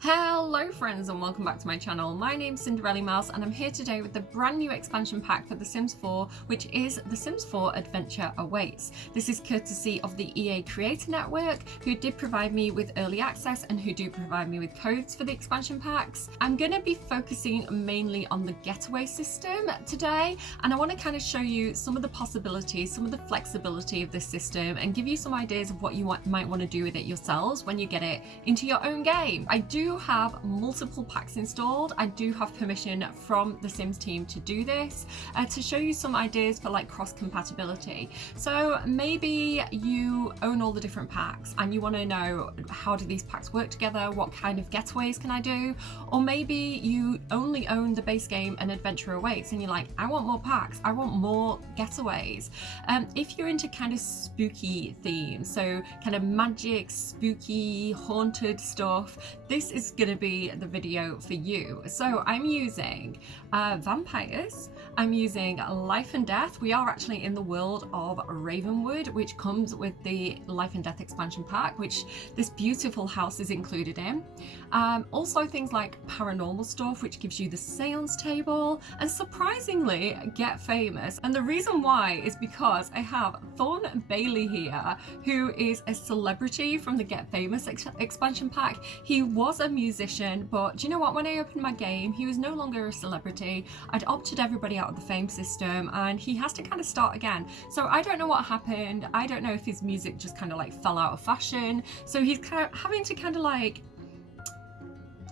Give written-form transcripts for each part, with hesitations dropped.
Hello friends and welcome back to my channel. My name's Cinderellimouse and I'm here today with the brand new expansion pack for The Sims 4, which is The Sims 4 Adventure Awaits. This is courtesy of the EA Creator Network, who did provide me with early access and who do provide me with codes for the expansion packs. I'm going to be focusing mainly on the Getaway system today, and I want to kind of show you some of the possibilities, some of the flexibility of this system, and give you some ideas of what you might want to do with it yourselves when you get it into your own game. I do have multiple packs installed. I do have permission from the Sims team to do this, to show you some ideas for like cross compatibility. So maybe you own all the different packs and you want to know, how do these packs work together? What kind of getaways can I do? Or maybe you only own the base game and Adventure Awaits and you're like, I want more packs, I want more getaways. If you're into kind of spooky themes, so kind of magic, spooky, haunted stuff, this is going to be the video for you. So I'm using vampires, I'm using life and death. We are actually in the world of Ravenwood, which comes with the life and death expansion pack, which this beautiful house is included in. Also things like paranormal stuff, which gives you the seance table, and surprisingly Get Famous. And the reason why is because I have Thorn Bailey here, who is a celebrity from the Get Famous expansion pack. He was a musician, but do you know what? When I opened my game, he was no longer a celebrity. I'd opted everybody out of the fame system and he has to kind of start again. So I don't know what happened. I don't know if his music just kind of like fell out of fashion. So he's kind of having to kind of like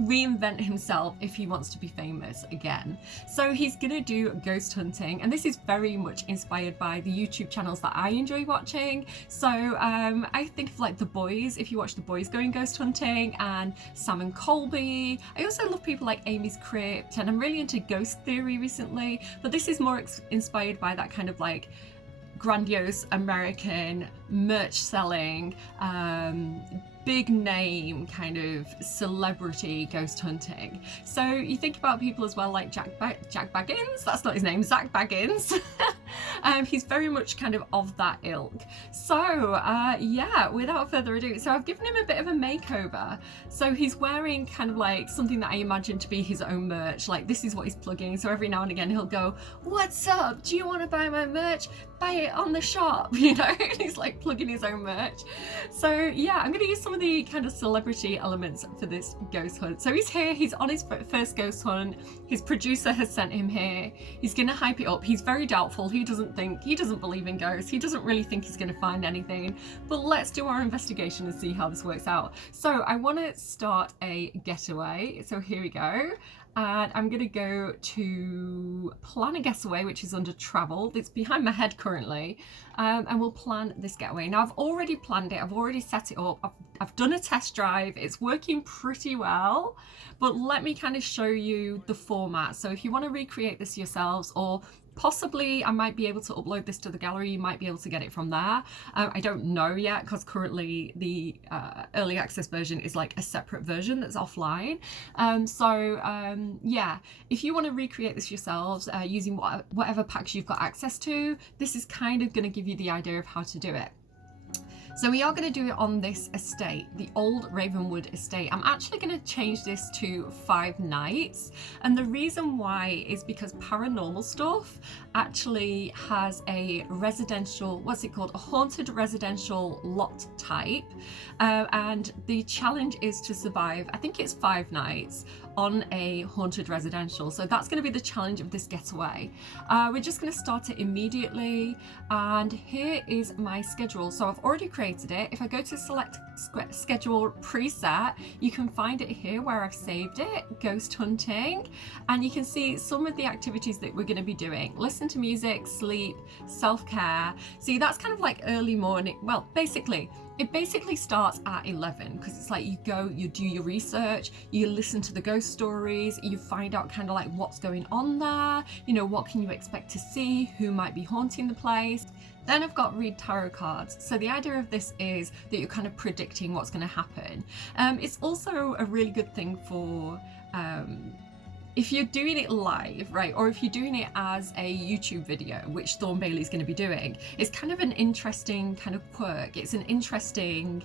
reinvent himself if he wants to be famous again. So he's gonna do ghost hunting, and this is very much inspired by the YouTube channels that I enjoy watching. So I think of like The Boys, if you watch The Boys going ghost hunting, and Sam and Colby. I also love people like Amy's Crypt, and I'm really into ghost theory recently, but this is more inspired by that kind of like grandiose American merch selling, big name kind of celebrity ghost hunting. So you think about people as well like Jack Baggins, that's not his name, Zach Baggins. He's very much kind of that ilk. So yeah, without further ado, so I've given him a bit of a makeover. So he's wearing kind of like something that I imagine to be his own merch. Like this is what he's plugging. So every now and again he'll go, "What's up? Do you want to buy my merch? Buy it on the shop," you know. He's like plugging his own merch. So yeah, I'm going to use some of the kind of celebrity elements for this ghost hunt. So he's here, he's on his first ghost hunt. His producer has sent him here. He's going to hype it up. He's very doubtful. He doesn't believe in ghosts. He doesn't really think he's going to find anything. But let's do our investigation and see how this works out. So I want to start a getaway. So here we go. And I'm going to go to plan a getaway, which is under travel. It's behind my head currently. And we'll plan this getaway. Now I've already planned it. I've already set it up. I've done a test drive. It's working pretty well, but let me kind of show you the format. So if you want to recreate this yourselves, or possibly I might be able to upload this to the gallery, you might be able to get it from there. I don't know yet, because currently the early access version is like a separate version that's offline. Yeah, if you want to recreate this yourselves using whatever packs you've got access to, this is kind of going to give you the idea of how to do it. So we are going to do it on this estate, the old Ravenwood estate. I'm actually going to change this to 5 nights. And the reason why is because paranormal stuff actually has a residential, what's it called? A haunted residential lot type. And the challenge is to survive, I think it's 5 nights on a haunted residential. So that's going to be the challenge of this getaway. We're just going to start it immediately. And here is my schedule. So I've already created it. If I go to select schedule preset, you can find it here where I've saved it, ghost hunting, and you can see some of the activities that we're going to be doing. Listen to music, sleep, self-care. See, that's kind of like early morning. Well, it basically starts at 11, because it's like you go, you do your research, you listen to the ghost stories, you find out kind of like what's going on there, you know, what can you expect to see, who might be haunting the place. Then I've got read tarot cards. So the idea of this is that you're kind of predicting what's going to happen. It's also a really good thing for if you're doing it live, right, or if you're doing it as a YouTube video, which Thorn Bailey's going to be doing, it's kind of an interesting kind of quirk. It's an interesting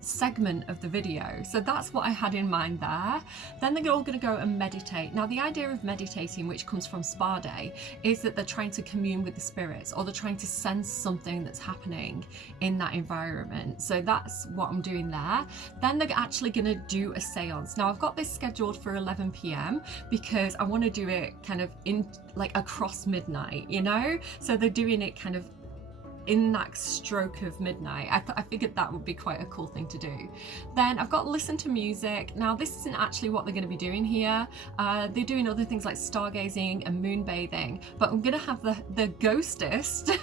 segment of the video. So that's what I had in mind there. Then they're all going to go and meditate. Now, the idea of meditating, which comes from Spa Day, is that they're trying to commune with the spirits, or they're trying to sense something that's happening in that environment. So that's what I'm doing there. Then they're actually going to do a seance. Now, I've got this scheduled for 11 p.m. because I want to do it kind of in like across midnight, you know? So they're doing it kind of in that stroke of midnight. I figured that would be quite a cool thing to do. Then I've got listen to music. Now, this isn't actually what they're going to be doing here. They're doing other things like stargazing and moonbathing, but I'm going to have the ghostist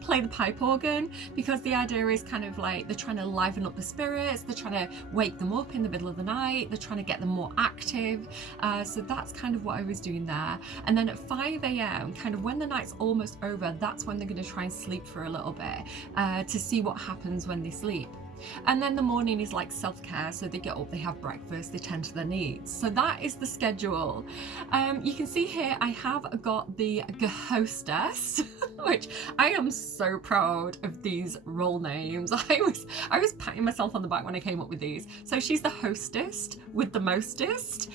play the pipe organ, because the idea is kind of like they're trying to liven up the spirits, they're trying to wake them up in the middle of the night, they're trying to get them more active. So that's kind of what I was doing there. And then at 5 a.m, kind of when the night's almost over, that's when they're going to try and sleep for a little bit to see what happens when they sleep. And then the morning is like self-care, so they get up, they have breakfast, they tend to their needs. So that is the schedule. You can see here I have got the hostess, which I am so proud of these role names. I was patting myself on the back when I came up with these. So she's the hostess with the mostest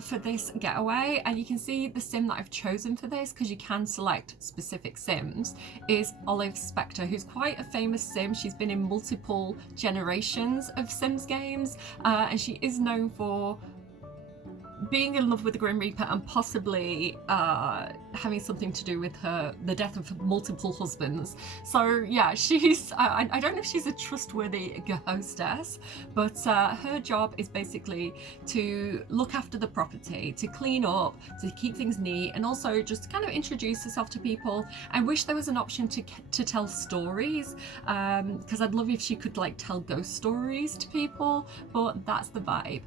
for this getaway, and you can see the sim that I've chosen for this, because you can select specific sims, is Olive Spectre, who's quite a famous sim. She's been in multiple generations of Sims games, and she is known for being in love with the Grim Reaper and possibly having something to do with the death of multiple husbands. So yeah, she's I don't know if she's a trustworthy hostess, but her job is basically to look after the property, to clean up, to keep things neat, and also just to kind of introduce herself to people. I wish there was an option to tell stories, because I'd love if she could like tell ghost stories to people, but that's the vibe.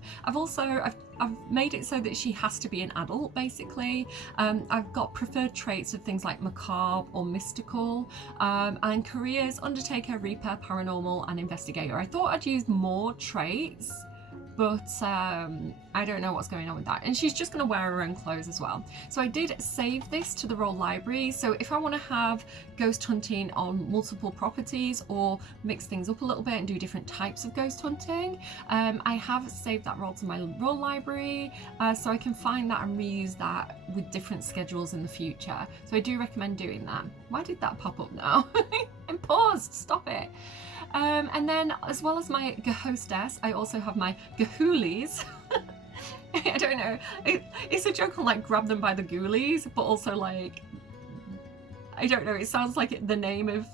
I've made it so that she has to be an adult, basically. I've got preferred traits of things like macabre or mystical, and careers: Undertaker, Reaper, Paranormal, and Investigator. I thought I'd use more traits, but I don't know what's going on with that. And she's just going to wear her own clothes as well. So I did save this to the role library. So if I want to have ghost hunting on multiple properties, or mix things up a little bit and do different types of ghost hunting, I have saved that role to my role library, so I can find that and reuse that with different schedules in the future. So I do recommend doing that. Why did that pop up now? I'm paused, stop it. And then, as well as my hostess, I also have my ghoulies. I don't know, it's a joke on like grab them by the ghoulies, but also like, I don't know, it sounds like the name of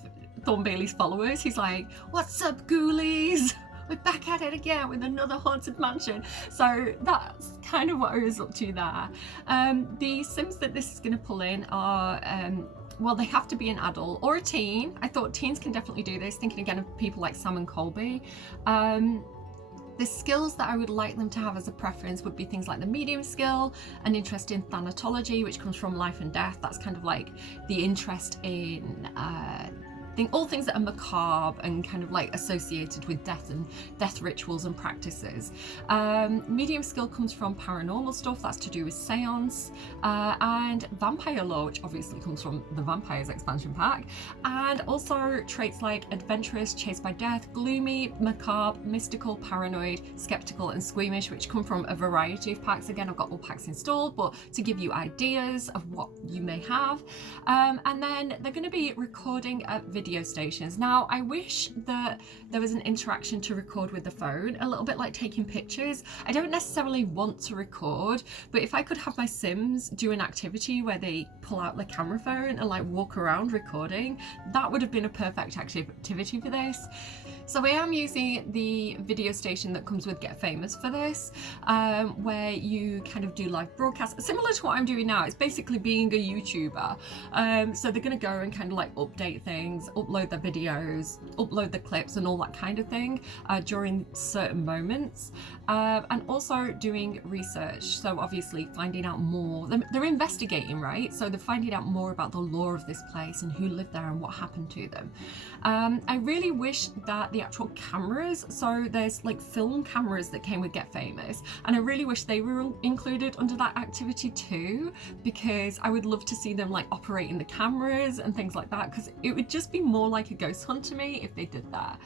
Thorn Bailey's followers. He's like, "What's up, ghoulies? We're back at it again with another haunted mansion." So that's kind of what I was up to there. The sims that this is going to pull in are well, they have to be an adult or a teen. I thought teens can definitely do this, thinking again of people like Sam and Colby. The skills that I would like them to have as a preference would be things like the medium skill, an interest in thanatology, which comes from life and death. That's kind of like the interest in all things that are macabre and kind of like associated with death and death rituals and practices. Medium skill comes from paranormal stuff, that's to do with seance, and vampire lore, which obviously comes from the Vampires expansion pack, and also traits like adventurous, chased by death, gloomy, macabre, mystical, paranoid, skeptical, and squeamish, which come from a variety of packs. Again, I've got all packs installed, but to give you ideas of what you may have. And then they're going to be recording at video stations. Now, I wish that there was an interaction to record with the phone, a little bit like taking pictures. I don't necessarily want to record, but if I could have my Sims do an activity where they pull out the camera phone and like walk around recording, that would have been a perfect activity for this. So I am using the video station that comes with Get Famous for this, where you kind of do live broadcasts, similar to what I'm doing now. It's basically being a YouTuber. So they're going to go and kind of like update things, upload their videos, upload the clips and all that kind of thing during certain moments, and also doing research. So obviously finding out more. They're investigating, right? So they're finding out more about the lore of this place and who lived there and what happened to them. I really wish that the actual cameras, so there's like film cameras that came with Get Famous, and I really wish they were included under that activity too, because I would love to see them like operating the cameras and things like that, because it would just be more like a ghost hunt to me if they did that.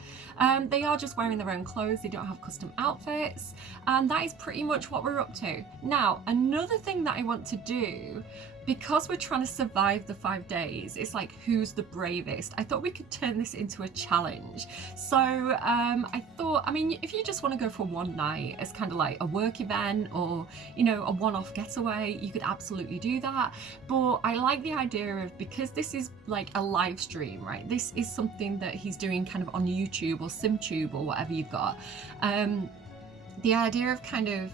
They are just wearing their own clothes, they don't have custom outfits, and that is pretty much what we're up to. Now, another thing that I want to do, because we're trying to survive the 5 days, it's like, who's the bravest? I thought we could turn this into a challenge. So I thought, I mean, if you just want to go for one night as kind of like a work event or, you know, a one-off getaway, you could absolutely do that. But I like the idea of, because this is like a live stream, right? This is something that he's doing kind of on YouTube or SimTube or whatever you've got. The idea of kind of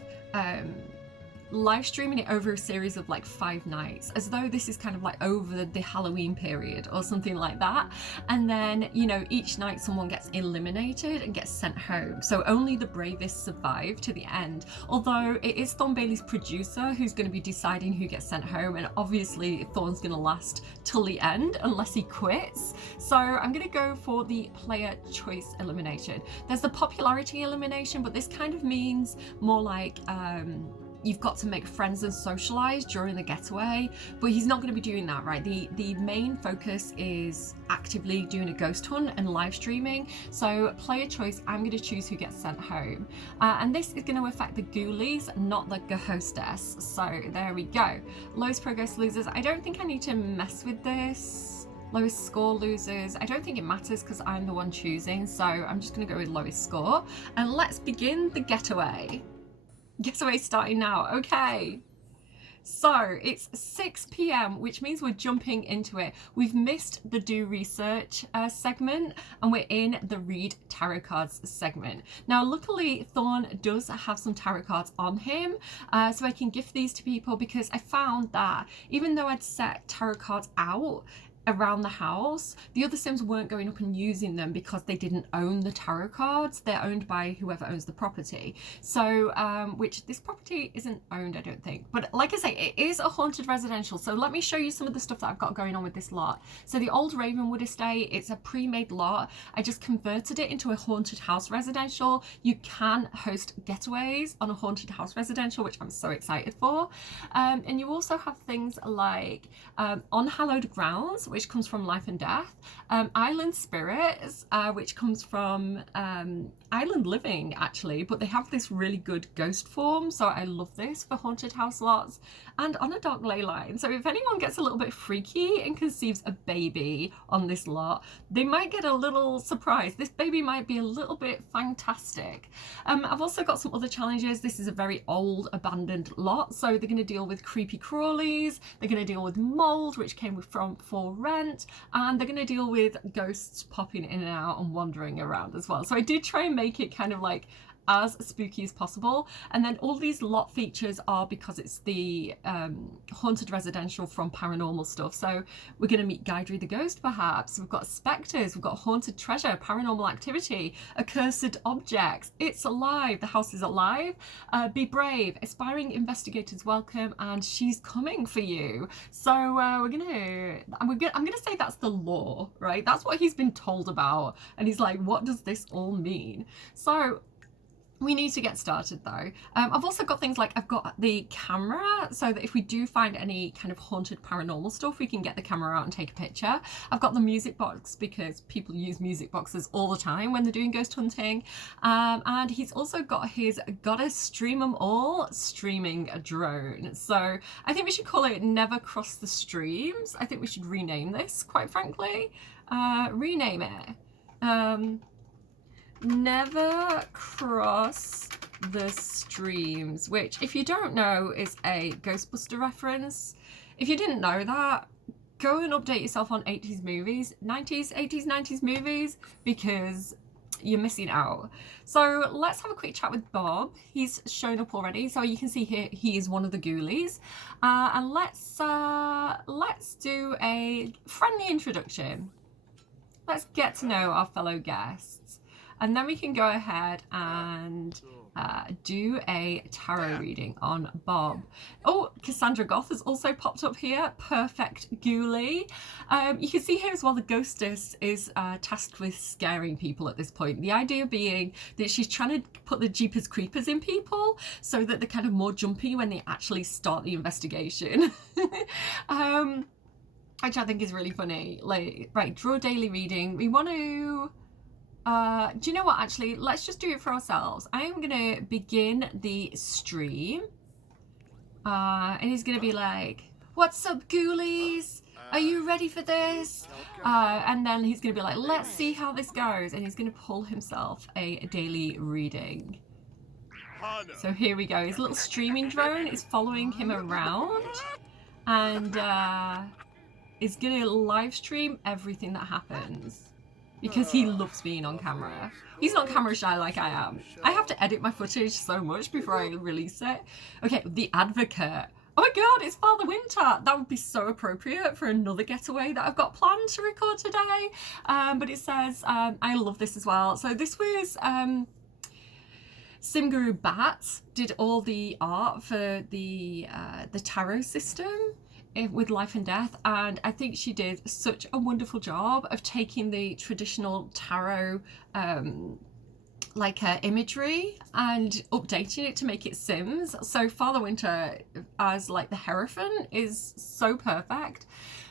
live streaming it over a series of like 5 nights, as though this is kind of like over the Halloween period or something like that, and then, you know, each night someone gets eliminated and gets sent home, so only the bravest survive to the end. Although it is Thorn Bailey's producer who's going to be deciding who gets sent home, and obviously Thorn's going to last till the end unless he quits. So I'm going to go for the player choice elimination. There's the popularity elimination, but this kind of means more like you've got to make friends and socialize during the getaway, but he's not going to be doing that, right? The main focus is actively doing a ghost hunt and live streaming. So player choice, I'm going to choose who gets sent home, and this is going to affect the ghoulies, not the hostess. So there we go. Lowest progress losers, I don't think I need to mess with this. Lowest score losers, I don't think it matters because I'm the one choosing, so I'm just going to go with lowest score, and let's begin the getaway. Getaway starting now. Okay, so it's 6 p.m, which means we're jumping into it. We've missed the do research segment, and we're in the read tarot cards segment. Now luckily Thorn does have some tarot cards on him, so I can gift these to people, because I found that even though I'd set tarot cards out around the house, the other Sims weren't going up and using them because they didn't own the tarot cards. They're owned by whoever owns the property. So which this property isn't owned, I don't think, but like I say, it is a haunted residential. So let me show you some of the stuff that I've got going on with this lot. So the old Ravenwood estate, it's a pre-made lot. I just converted it into a haunted house residential. You can host getaways on a haunted house residential, which I'm so excited for. And you also have things like Unhallowed Grounds, which comes from Life and Death, Island Spirits, which comes from Island Living actually, but they have this really good ghost form, so I love this for haunted house lots, and On a Dark Ley Line. So if anyone gets a little bit freaky and conceives a baby on this lot, they might get a little surprise. This baby might be a little bit fantastic. I've also got some other challenges. This is a very old abandoned lot, so they're going to deal with creepy crawlies, they're going to deal with mold, which came from for rent, and they're going to deal with ghosts popping in and out and wandering around as well. So I did try and make it kind of like as spooky as possible. And then all these lot features are because it's the haunted residential from paranormal stuff. So we're going to meet Guidry the ghost perhaps, we've got spectres, we've got haunted treasure, paranormal activity, accursed objects, it's alive, the house is alive, be brave, aspiring investigators welcome, and she's coming for you. So I'm gonna say that's the lore, right? That's what he's been told about, and he's like, what does this all mean? So we need to get started though. I've also got things like, I've got the camera, so that if we do find any kind of haunted paranormal stuff, we can get the camera out and take a picture. I've got the music box because people use music boxes all the time when they're doing ghost hunting. And he's also got his Gotta Stream 'em All streaming drone. So I think we should call it Never Cross the Streams. I think we should rename this, quite frankly. Rename it. Never Cross the Streams, which, if you don't know, is a Ghostbuster reference. If you didn't know that, go and update yourself on 80s movies, 90s, 80s, 90s movies, because you're missing out. So let's have a quick chat with Bob. He's shown up already, so you can see here he is one of the ghoulies. And let's do a friendly introduction. let's get to know our fellow guests. And then we can go ahead and do a tarot reading on Bob. Oh, Cassandra Goth has also popped up here. Perfect Ghoulie. You can see here as well the ghostess is tasked with scaring people at this point. The idea being that she's trying to put the Jeepers Creepers in people so that they're kind of more jumpy when they actually start the investigation. Which I think is really funny. Like, right, draw daily reading. We want to... do you know what, actually, let's just do it for ourselves. I'm going to begin the stream. And he's going to be like, what's up, ghoulies? Are you ready for this? And then he's going to be like, let's see how this goes. And he's going to pull himself a daily reading. So here we go. His little streaming drone is following him around. And is going to live stream everything that happens. Because he loves being on camera. He's not camera shy like I am. I have to edit my footage so much before I release it. Okay, the Advocate. Oh my god, it's Father Winter. That would be so appropriate for another getaway that I've got planned to record today. But it says, I love this as well. So this was Simguru Bat did all the art for the tarot system with Life and Death, and I think she did such a wonderful job of taking the traditional tarot imagery and updating it to make it Sims. So Father Winter as like the Hierophant is so perfect.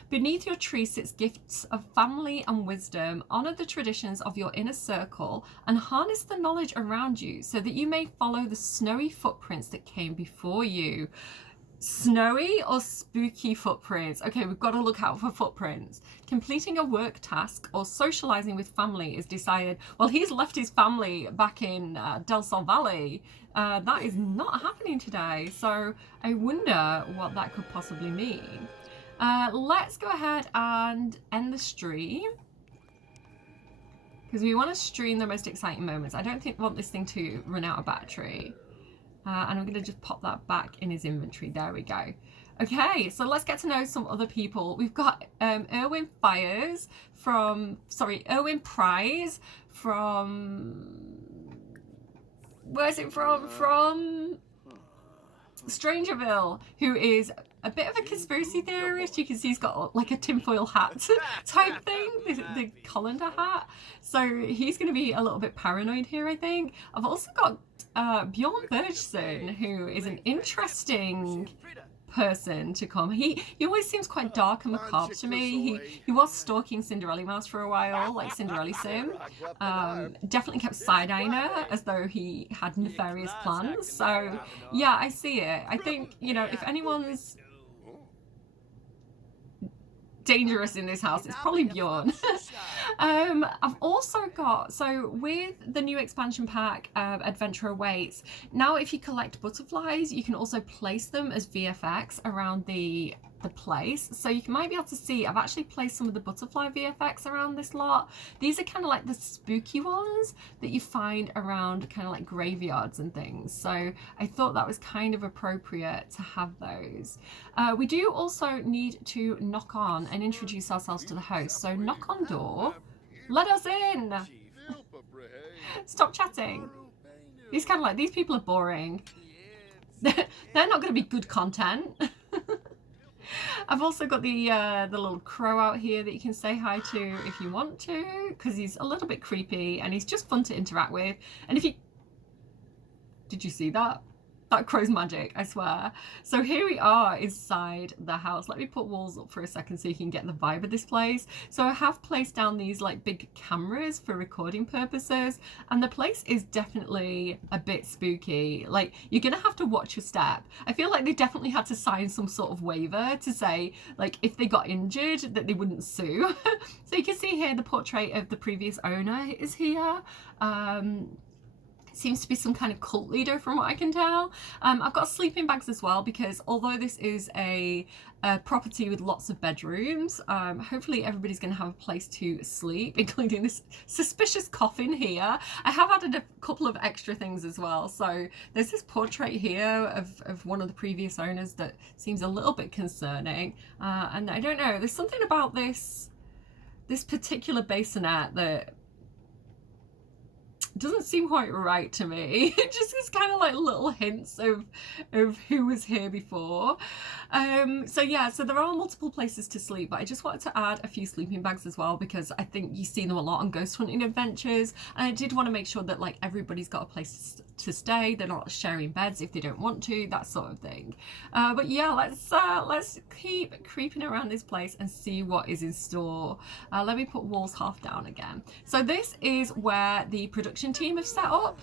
Beneath your tree sits gifts of family and wisdom. Honor the traditions of your inner circle and harness the knowledge around you so that you may follow the snowy footprints that came before you. Snowy or spooky footprints? Okay, we've got to look out for footprints. Completing a work task or socializing with family is decided. Well, he's left his family back in Del Sol Valley. That is not happening today. So I wonder what that could possibly mean. Let's go ahead and end the stream. Because we want to stream the most exciting moments. I don't want this thing to run out of battery. And I'm going to just pop that back in his inventory. There we go. Okay, so let's get to know some other people. We've got Erwin Prize from where's it from? From Strangerville, who is a bit of a conspiracy theorist. You can see he's got like a tinfoil hat type thing, the colander hat. So he's going to be a little bit paranoid here, I think. I've also got Bjorn Bergson, who is an interesting person to come. He always seems quite dark and macabre to me. He was stalking Cinderellimouse for a while, like Cinderella Sim. Definitely kept side-eyeing her as though he had nefarious plans. So yeah, I see it. I think, you know, if anyone's dangerous in this house, it's probably Bjorn. I've also got, so with the new expansion pack, Adventure Awaits, now if you collect butterflies, you can also place them as VFX around the place. So you might be able to see, I've actually placed some of the butterfly VFX around this lot. These are kind of like the spooky ones that you find around kind of like graveyards and things. So I thought that was kind of appropriate to have those. We do also need to knock on and introduce ourselves to the host. So knock on door. Let us in. Stop chatting. These kind of like, these people are boring. They're not going to be good content. I've also got the little crow out here that you can say hi to if you want to, because he's a little bit creepy and he's just fun to interact with. And if you... Did you see that? That crow's magic, I swear. So here we are inside the house. Let me put walls up for a second so you can get the vibe of this place. So I have placed down these like big cameras for recording purposes, and the place is definitely a bit spooky. Like, you're gonna have to watch your step. I feel like they definitely had to sign some sort of waiver to say, like, if they got injured that they wouldn't sue. So you can see here the portrait of the previous owner is here. Seems to be some kind of cult leader from what I can tell. I've got sleeping bags as well, because although this is a property with lots of bedrooms, hopefully everybody's going to have a place to sleep, including this suspicious coffin here. I have added a couple of extra things as well. So there's this portrait here of one of the previous owners that seems a little bit concerning. And I don't know, there's something about this this particular bassinet that doesn't seem quite right to me. It just is kind of like little hints of who was here before. So yeah, so there are multiple places to sleep, but I just wanted to add a few sleeping bags as well, because I think you see them a lot on ghost hunting adventures, and I did want to make sure that like everybody's got a place to stay. They're not sharing beds if they don't want to, that sort of thing. But yeah, let's keep creeping around this place and see what is in store. Let me put walls half down again. So this is where the production team have set up.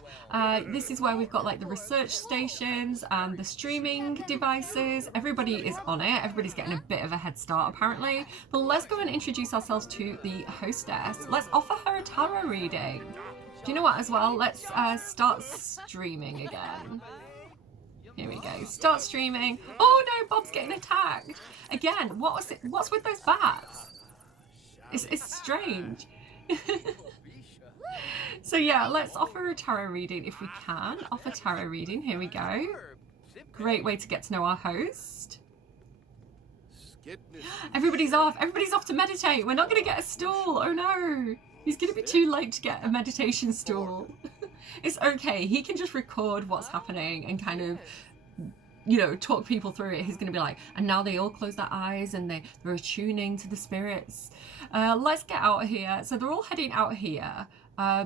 This is where we've got like the research stations and the streaming devices. Everybody is on it. Everybody's getting a bit of a head start apparently. But let's go and introduce ourselves to the hostess. Let's offer her a tarot reading. Do you know what as well? Let's start streaming again. Here we go. Start streaming. Oh no, Bob's getting attacked. Again, what's with those bats? It's strange. So yeah, let's offer a tarot reading if we can. Offer tarot reading. Here we go. Great way to get to know our host. Everybody's off. Everybody's off to meditate. We're not going to get a stool. Oh no. He's going to be too late to get a meditation stool. It's okay. He can just record what's happening and kind of, you know, talk people through it. He's going to be like, and now they all close their eyes and they're attuning to the spirits. Let's get out of here. So they're all heading out here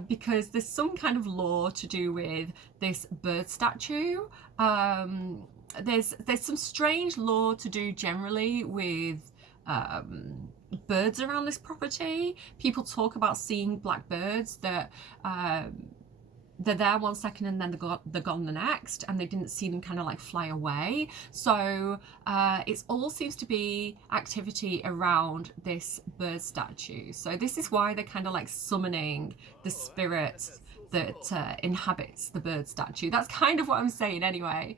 because there's some kind of lore to do with this bird statue. There's some strange lore to do generally with birds around this property. People talk about seeing black birds that they're there one second and then they're gone the next, and they didn't see them kind of like fly away. So it all seems to be activity around this bird statue. So this is why they're kind of like summoning the spirit that inhabits the bird statue. That's kind of what I'm saying anyway.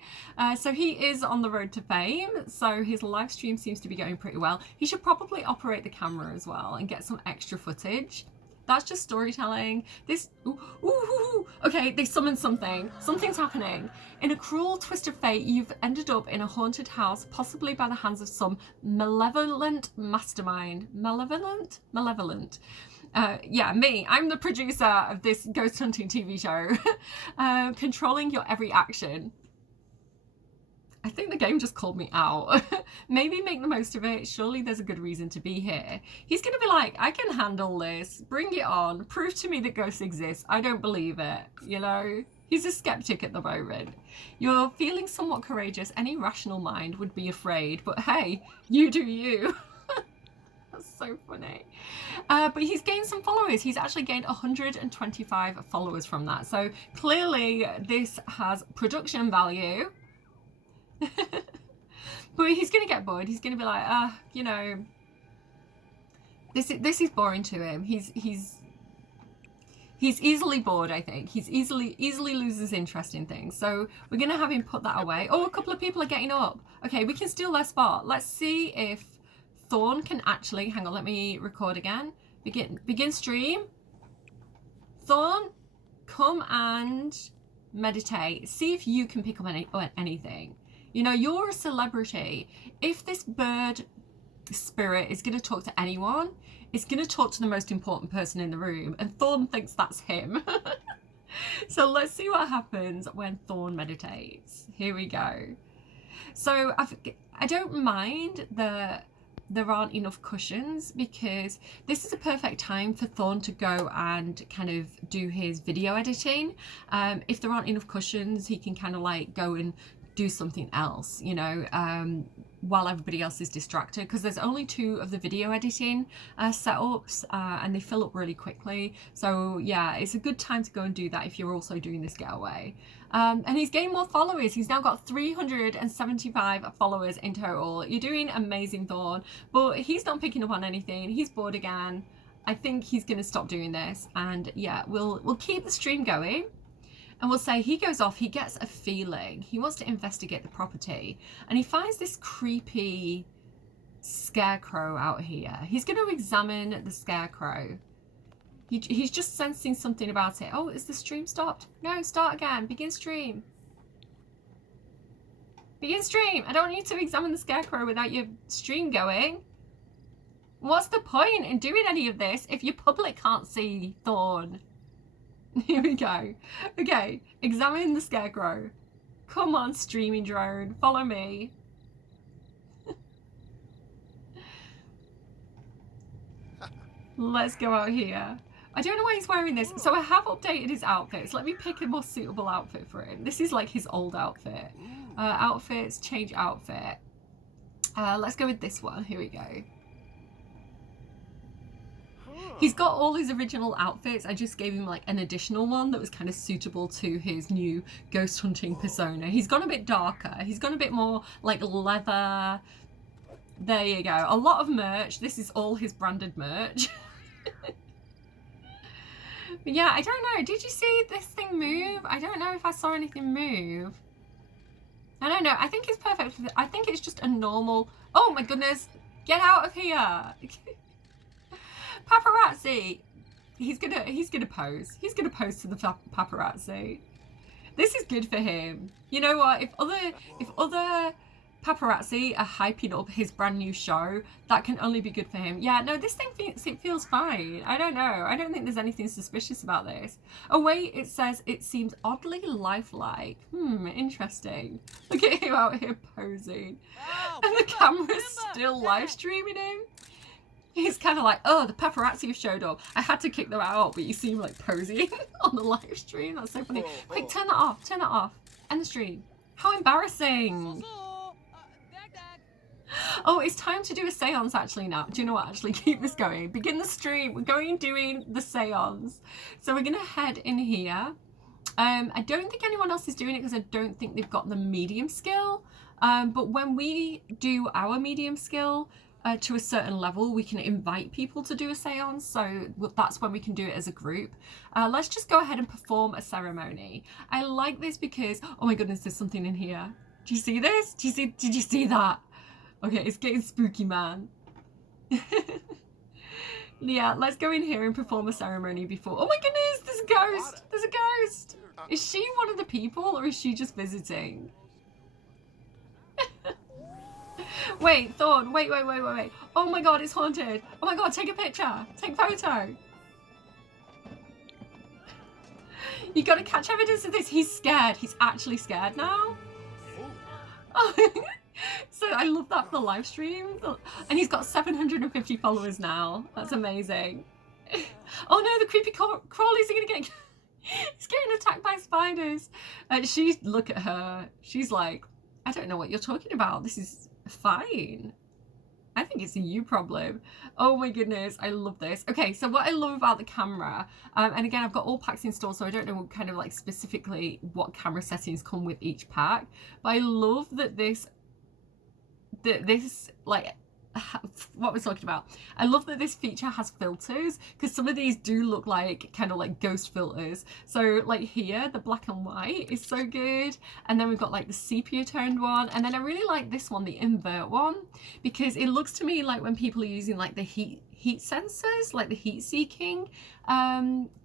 So he is on the road to fame, so his live stream seems to be going pretty well. He should probably operate the camera as well and get some extra footage. That's just storytelling. This, okay, they summoned something. Something's happening. In a cruel twist of fate, you've ended up in a haunted house, possibly by the hands of some malevolent mastermind. Malevolent? Malevolent. Yeah, me. I'm the producer of this ghost hunting TV show, controlling your every action. I think the game just called me out. Maybe make the most of it. Surely there's a good reason to be here. He's going to be like, I can handle this. Bring it on. Prove to me that ghosts exist. I don't believe it. You know? He's a skeptic at the moment. You're feeling somewhat courageous. Any rational mind would be afraid. But hey, you do you. That's so funny. But he's gained some followers. He's actually gained 125 followers from that. So clearly this has production value. But he's gonna get bored. He's gonna be like, you know, this is boring to him. He's easily bored. I think he's easily loses interest in things. So we're gonna have him put that away. Oh, a couple of people are getting up. Okay, we can steal their spot. Let's see if Thorn can actually, hang on, let me record again. Begin stream. Thorn, come and meditate. See if you can pick up anything. You know, you're a celebrity. If this bird spirit is going to talk to anyone, it's going to talk to the most important person in the room, and Thorn thinks that's him. So let's see what happens when Thorn meditates. Here we go. So I don't mind that there aren't enough cushions, because this is a perfect time for Thorn to go and kind of do his video editing. If there aren't enough cushions, he can kind of like go and do something else, you know, while everybody else is distracted, because there's only 2 of the video editing setups and they fill up really quickly. So yeah, it's a good time to go and do that if you're also doing this getaway. And he's gained more followers. He's now got 375 followers in total. You're doing amazing, Thorn, but he's not picking up on anything. He's bored again. I think he's going to stop doing this, and yeah, we'll keep the stream going. And we'll say he goes off, he gets a feeling. He wants to investigate the property. And he finds this creepy scarecrow out here. He's going to examine the scarecrow. He's just sensing something about it. Oh, is the stream stopped? No, start again. Begin stream. Begin stream. I don't need to examine the scarecrow without your stream going. What's the point in doing any of this if your public can't see Thorn? Here we go. Okay, examine the scarecrow. Come on, streaming drone, follow me. Let's go out here. I don't know why he's wearing this. So I have updated his outfits. Let me pick a more suitable outfit for him. This is like his old outfit. Outfits, change outfit. Let's go with this one. Here we go. He's got all his original outfits. I just gave him like an additional one that was kind of suitable to his new ghost hunting persona. He's gone a bit darker. He's gone a bit more like leather. There you go. A lot of merch. This is all his branded merch. But yeah, I don't know. Did you see this thing move? I don't know if I saw anything move. I don't know. I think it's perfect. I think it's just a normal... Oh my goodness. Get out of here. Paparazzi. He's gonna pose. He's gonna pose to the paparazzi. This is good for him. You know what? If other paparazzi are hyping up his brand new show, that can only be good for him. Yeah, no, this thing feels fine. I don't know. I don't think there's anything suspicious about this. Oh wait, it says it seems oddly lifelike. Interesting. Look at him out here posing. And the camera's still live streaming him. He's kind of like, oh, the paparazzi have showed up. I had to kick them out, but you see him like posing on the live stream. That's so funny. Quick, turn that off. Turn that off. End the stream. How embarrassing. Oh, it's time to do a seance actually now. Do you know what? Actually, keep this going. Begin the stream. We're going and doing the seance. So we're going to head in here. I don't think anyone else is doing it because I don't think they've got the medium skill. But when we do our medium skill to a certain level, we can invite people to do a seance. So that's when we can do it as a group. Let's just go ahead and perform a ceremony. I like this because, oh my goodness, there's something in here. Do you see this? Did you see that? Okay, it's getting spooky, man. Yeah, let's go in here and perform a ceremony before... Oh my goodness, there's a ghost! There's a ghost! Is she one of the people or is she just visiting? Wait, Thorn, wait. Oh my god, it's haunted. Oh my god, take a picture. Take a photo. You gotta catch evidence of this. He's scared. He's actually scared now. Oh. So I love that for the live stream. And he's got 750 followers now. That's amazing. Oh no, the creepy crawlies are gonna get... He's getting attacked by spiders. Look at her. She's like, I don't know what you're talking about. This is fine. I think it's a you problem. Oh my goodness, I love this. Okay, so what I love about the camera, and again, I've got all packs installed, so I don't know what kind of like specifically what camera settings come with each pack, but I love that this like what we're talking about. I love that this feature has filters because some of these do look like kind of like ghost filters. So like here, the black and white is so good. And then we've got like the sepia toned one. And then I really like this one, the invert one, because it looks to me like when people are using like the heat sensors, like the heat seeking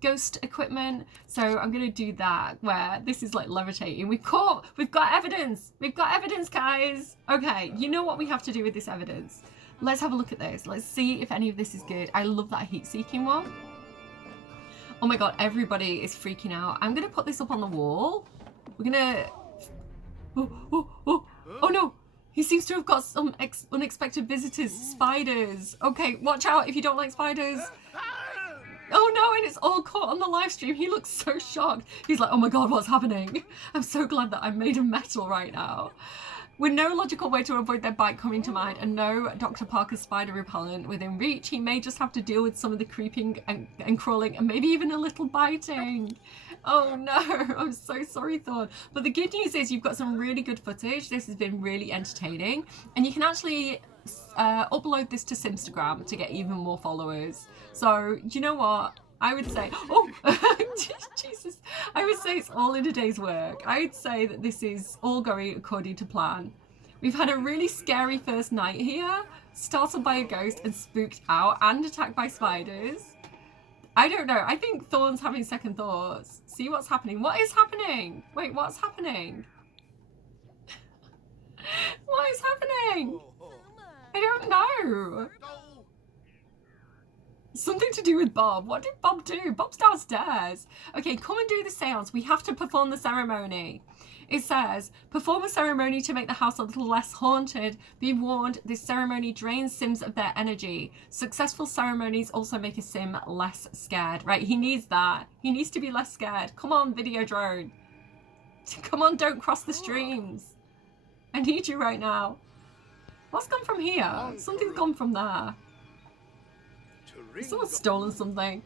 ghost equipment. So I'm gonna do that where this is like levitating. We've got evidence. We've got evidence, guys. Okay, you know what we have to do with this evidence? Let's have a look at this. Let's see if any of this is good. I love that heat seeking one. Oh my god, everybody is freaking out. I'm gonna put this up on the wall. We're gonna... Oh no! He seems to have got some unexpected visitors. Spiders. Okay, watch out if you don't like spiders. Oh no, and it's all caught on the live stream. He looks so shocked. He's like, oh my god, what's happening? I'm so glad that I'm made of metal right now. With no logical way to avoid their bite coming to mind and no Dr. Parker's spider repellent within reach, he may just have to deal with some of the creeping and crawling and maybe even a little biting. Oh no, I'm so sorry, Thorn. But the good news is you've got some really good footage. This has been really entertaining. And you can actually upload this to Simstagram to get even more followers. So, do you know what? I would say, oh, Jesus, I would say it's all in a day's work. I would say that this is all going according to plan. We've had a really scary first night here, startled by a ghost and spooked out and attacked by spiders. I don't know. I think Thorn's having second thoughts. See what's happening. What is happening? Wait, what's happening? What is happening? I don't know. Something to do with Bob. What did Bob do? Bob's downstairs. Okay, come and do the seance. We have to perform the ceremony. It says, perform a ceremony to make the house a little less haunted. Be warned, this ceremony drains Sims of their energy. Successful ceremonies also make a Sim less scared. Right, he needs that. He needs to be less scared. Come on, video drone. Come on, don't cross the streams. I need you right now. What's gone from here? Something's gone from there. Someone's stolen something.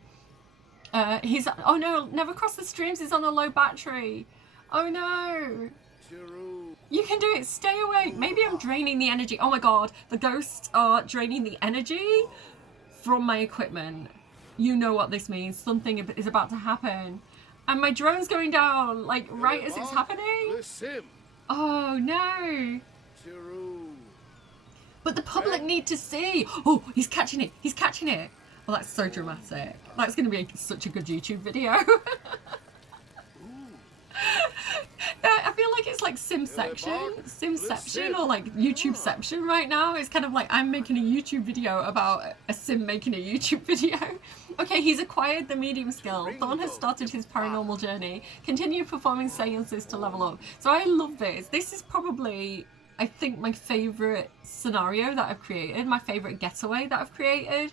Oh no, never cross the streams. He's on a low battery. Oh no. You can do it. Stay awake. Maybe I'm draining the energy. Oh my god, the ghosts are draining the energy from my equipment. You know what this means. Something is about to happen. And my drone's going down, like, right as it's happening. Oh no. But the public need to see. Oh, he's catching it. He's catching it. Well, that's so dramatic. That's going to be such a good YouTube video. I feel like it's like Simception or like YouTubeception right now. It's kind of like I'm making a YouTube video about a Sim making a YouTube video. Okay, he's acquired the medium skill. Thorn has started his paranormal journey. Continue performing seances to level up. So I love this. This is probably, I think, my favourite scenario that I've created, my favourite getaway that I've created.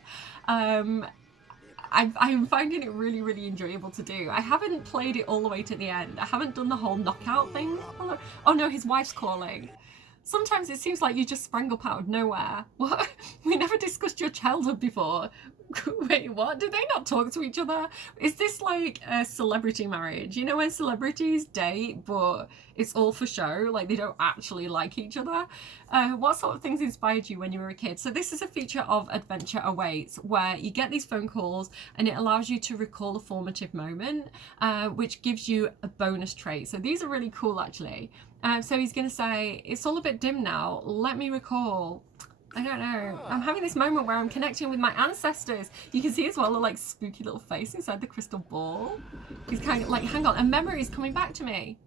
I'm finding it really, really enjoyable to do. I haven't played it all the way to the end. I haven't done the whole knockout thing. Oh no, his wife's calling. Sometimes it seems like you just sprang up out of nowhere. What? We never discussed your childhood before. Wait, what? Do they not talk to each other? Is this like a celebrity marriage? You know when celebrities date, but it's all for show? Like they don't actually like each other? What sort of things inspired you when you were a kid? So this is a feature of Adventure Awaits, where you get these phone calls and it allows you to recall a formative moment, which gives you a bonus trait. So these are really cool, actually. So he's going to say, it's all a bit dim now. Let me recall. I don't know. I'm having this moment where I'm connecting with my ancestors. You can see as well a like spooky little face inside the crystal ball. He's kind of like, hang on, a memory is coming back to me.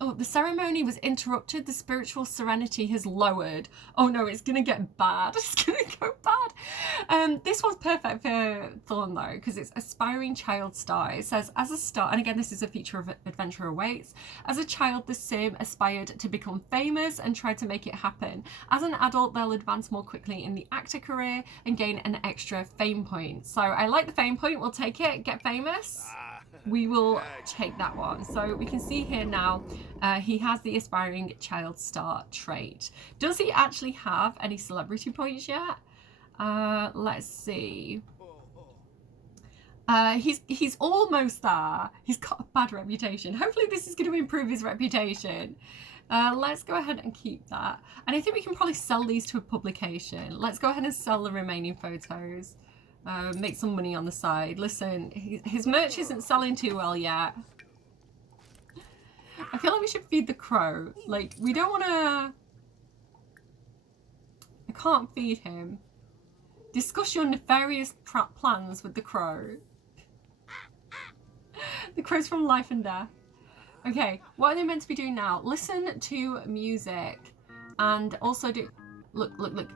Oh, the ceremony was interrupted. The spiritual serenity has lowered. Oh no, it's gonna get bad. It's gonna go bad. This one's perfect for Thorn though, because it's aspiring child star. It says, as a star, and again, this is a feature of Adventure Awaits. As a child, the Sim aspired to become famous and tried to make it happen. As an adult, they'll advance more quickly in the actor career and gain an extra fame point. So I like the fame point. We'll take it. Get famous. We will take that one. So we can see here now, he has the aspiring child star trait. Does he actually have any celebrity points yet? Let's see. He's almost there. He's got a bad reputation. Hopefully this is going to improve his reputation. Let's go ahead and keep that. And I think we can probably sell these to a publication. Let's go ahead and sell the remaining photos. Make some money on the side. Listen, his merch isn't selling too well yet. I feel like we should feed the crow. Like, we don't want to... I can't feed him. Discuss your nefarious plans with the crow. The crow's from Life and Death. Okay, what are they meant to be doing now? Listen to music. And also do... Look, look, look.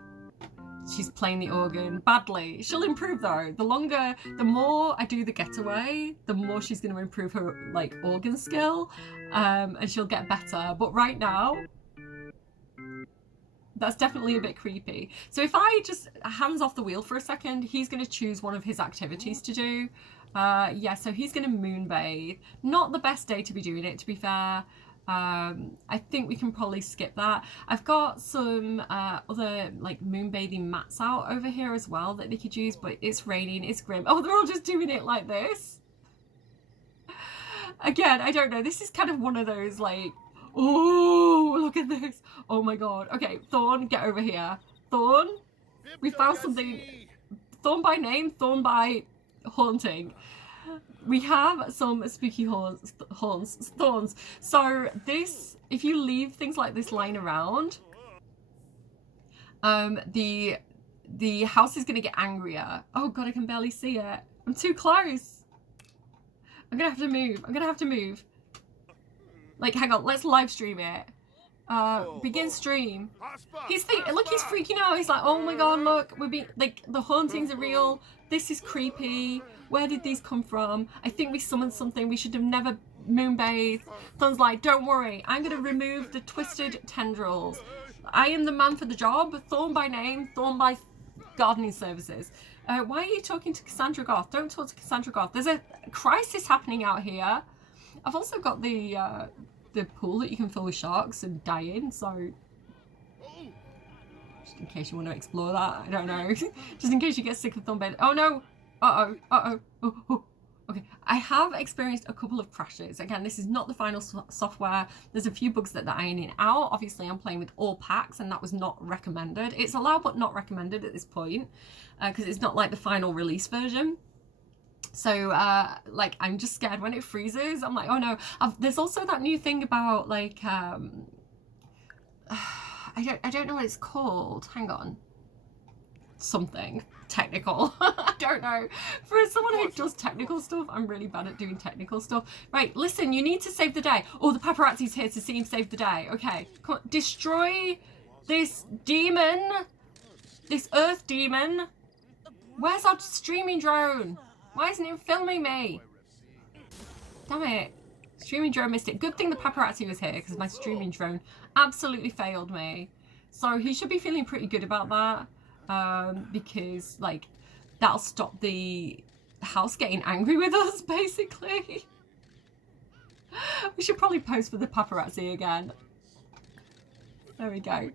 She's playing the organ badly. She'll improve though. The more I do the getaway, the more she's going to improve her like organ skill, and she'll get better. But right now, that's definitely a bit creepy. So if I just hands off the wheel for a second, he's going to choose one of his activities to do. Yeah, so he's going to moonbathe. Not the best day to be doing it, to be fair. I think we can probably skip that. I've got some other like moonbathing mats out over here as well that they could use, but it's raining, it's grim. Oh, they're all just doing it like this. Again, I don't know. This is kind of one of those like, oh, look at this. Oh my god. Okay, Thorn, get over here. Thorn, we found something. Thorn by name, Thorn by haunting. We have some spooky thorns. So this, if you leave things like this lying around, the house is going to get angrier. Oh god, I can barely see it. I'm too close. I'm going to have to move. I'm going to have to move. Like, hang on, let's live stream it. Begin stream. Look, he's freaking out. He's like, oh my god, look, we're being, like, the hauntings are real. This is creepy. Where did these come from? I think we summoned something. We should have never moonbathed. Thorn's like, don't worry. I'm going to remove the twisted tendrils. I am the man for the job. Thorn by name, Thorn by gardening services. Why are you talking to Cassandra Goth? Don't talk to Cassandra Goth. There's a crisis happening out here. I've also got the pool that you can fill with sharks and die in, so just in case you want to explore that, I don't know. Just in case you get sick of Thornbed. Oh no! Uh-oh, uh-oh. Oh. Okay, I have experienced a couple of crashes. Again, this is not the final software. There's a few bugs that they're ironing out. Obviously, I'm playing with all packs, and that was not recommended. It's allowed, but not recommended at this point, because it's not like the final release version. So, like, I'm just scared when it freezes. I'm like, oh no. There's also that new thing about, like, I don't know what it's called. Hang on. Something technical. I don't know. For someone who does technical stuff, I'm really bad at doing technical stuff. Right, listen, you need to save the day. Oh, the paparazzi's here to see him save the day. Okay, come on. Destroy this demon. This earth demon. Where's our streaming drone? Why isn't it filming me? Damn it. Streaming drone missed it. Good thing the paparazzi was here, because my streaming drone absolutely failed me. So he should be feeling pretty good about that. Because, like, that'll stop the house getting angry with us, basically. We should probably post for the paparazzi again. There we go.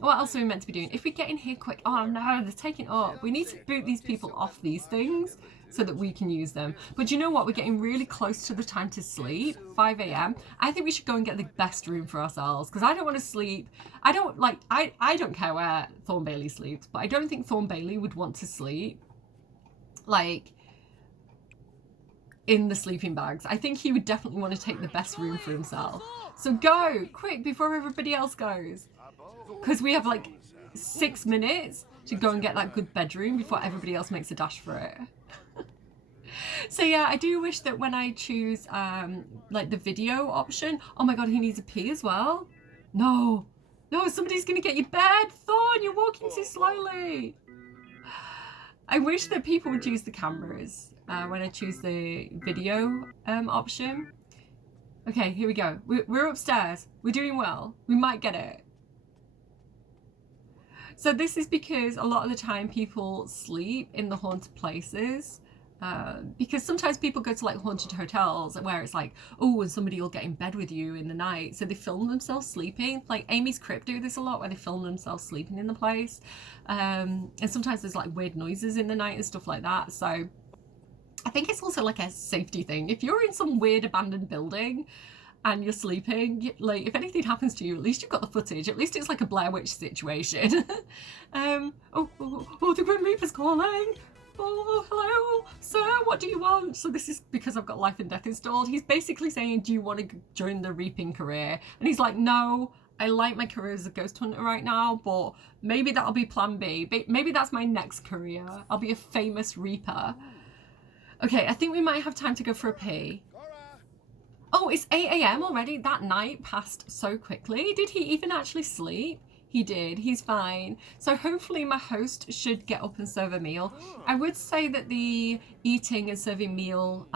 What else are we meant to be doing? If we get in here quick... Oh no, they're taking up. We need to boot these people off these things so that we can use them. But you know what? We're getting really close to the time to sleep. 5 a.m. I think we should go and get the best room for ourselves, because I don't want to sleep. I don't care where Thorn Bailey sleeps, but I don't think Thorn Bailey would want to sleep, like, in the sleeping bags. I think he would definitely want to take the best room for himself. So go, quick, before everybody else goes. Because we have like 6 minutes to go and get that good bedroom before everybody else makes a dash for it. So yeah, I do wish that when I choose like the video option, oh my god, he needs a pee as well. No, somebody's gonna get your bed. Thorn, you're walking too slowly. I wish that people would use the cameras when I choose the video option. Okay, here we go. We're upstairs. We're doing well. We might get it. So this is because a lot of the time people sleep in the haunted places. Because sometimes people go to like haunted hotels where it's like, oh, and somebody will get in bed with you in the night. So they film themselves sleeping. Like Amy's Crypt do this a lot, where they film themselves sleeping in the place. And sometimes there's like weird noises in the night and stuff like that. So I think it's also like a safety thing. If you're in some weird abandoned building and you're sleeping, like, if anything happens to you, at least you've got the footage. At least it's like a Blair Witch situation. Oh, the Grim Reaper's calling. Oh, hello, sir, what do you want? So this is because I've got Life and Death installed. He's basically saying, do you want to join the reaping career? And he's like, no, I like my career as a ghost hunter right now, but maybe that'll be plan B. Maybe that's my next career. I'll be a famous reaper. Okay, I think we might have time to go for a pee. Oh, it's 8 a.m. already? That night passed so quickly. Did he even actually sleep? He did. He's fine. So hopefully my host should get up and serve a meal. I would say that the eating and serving meal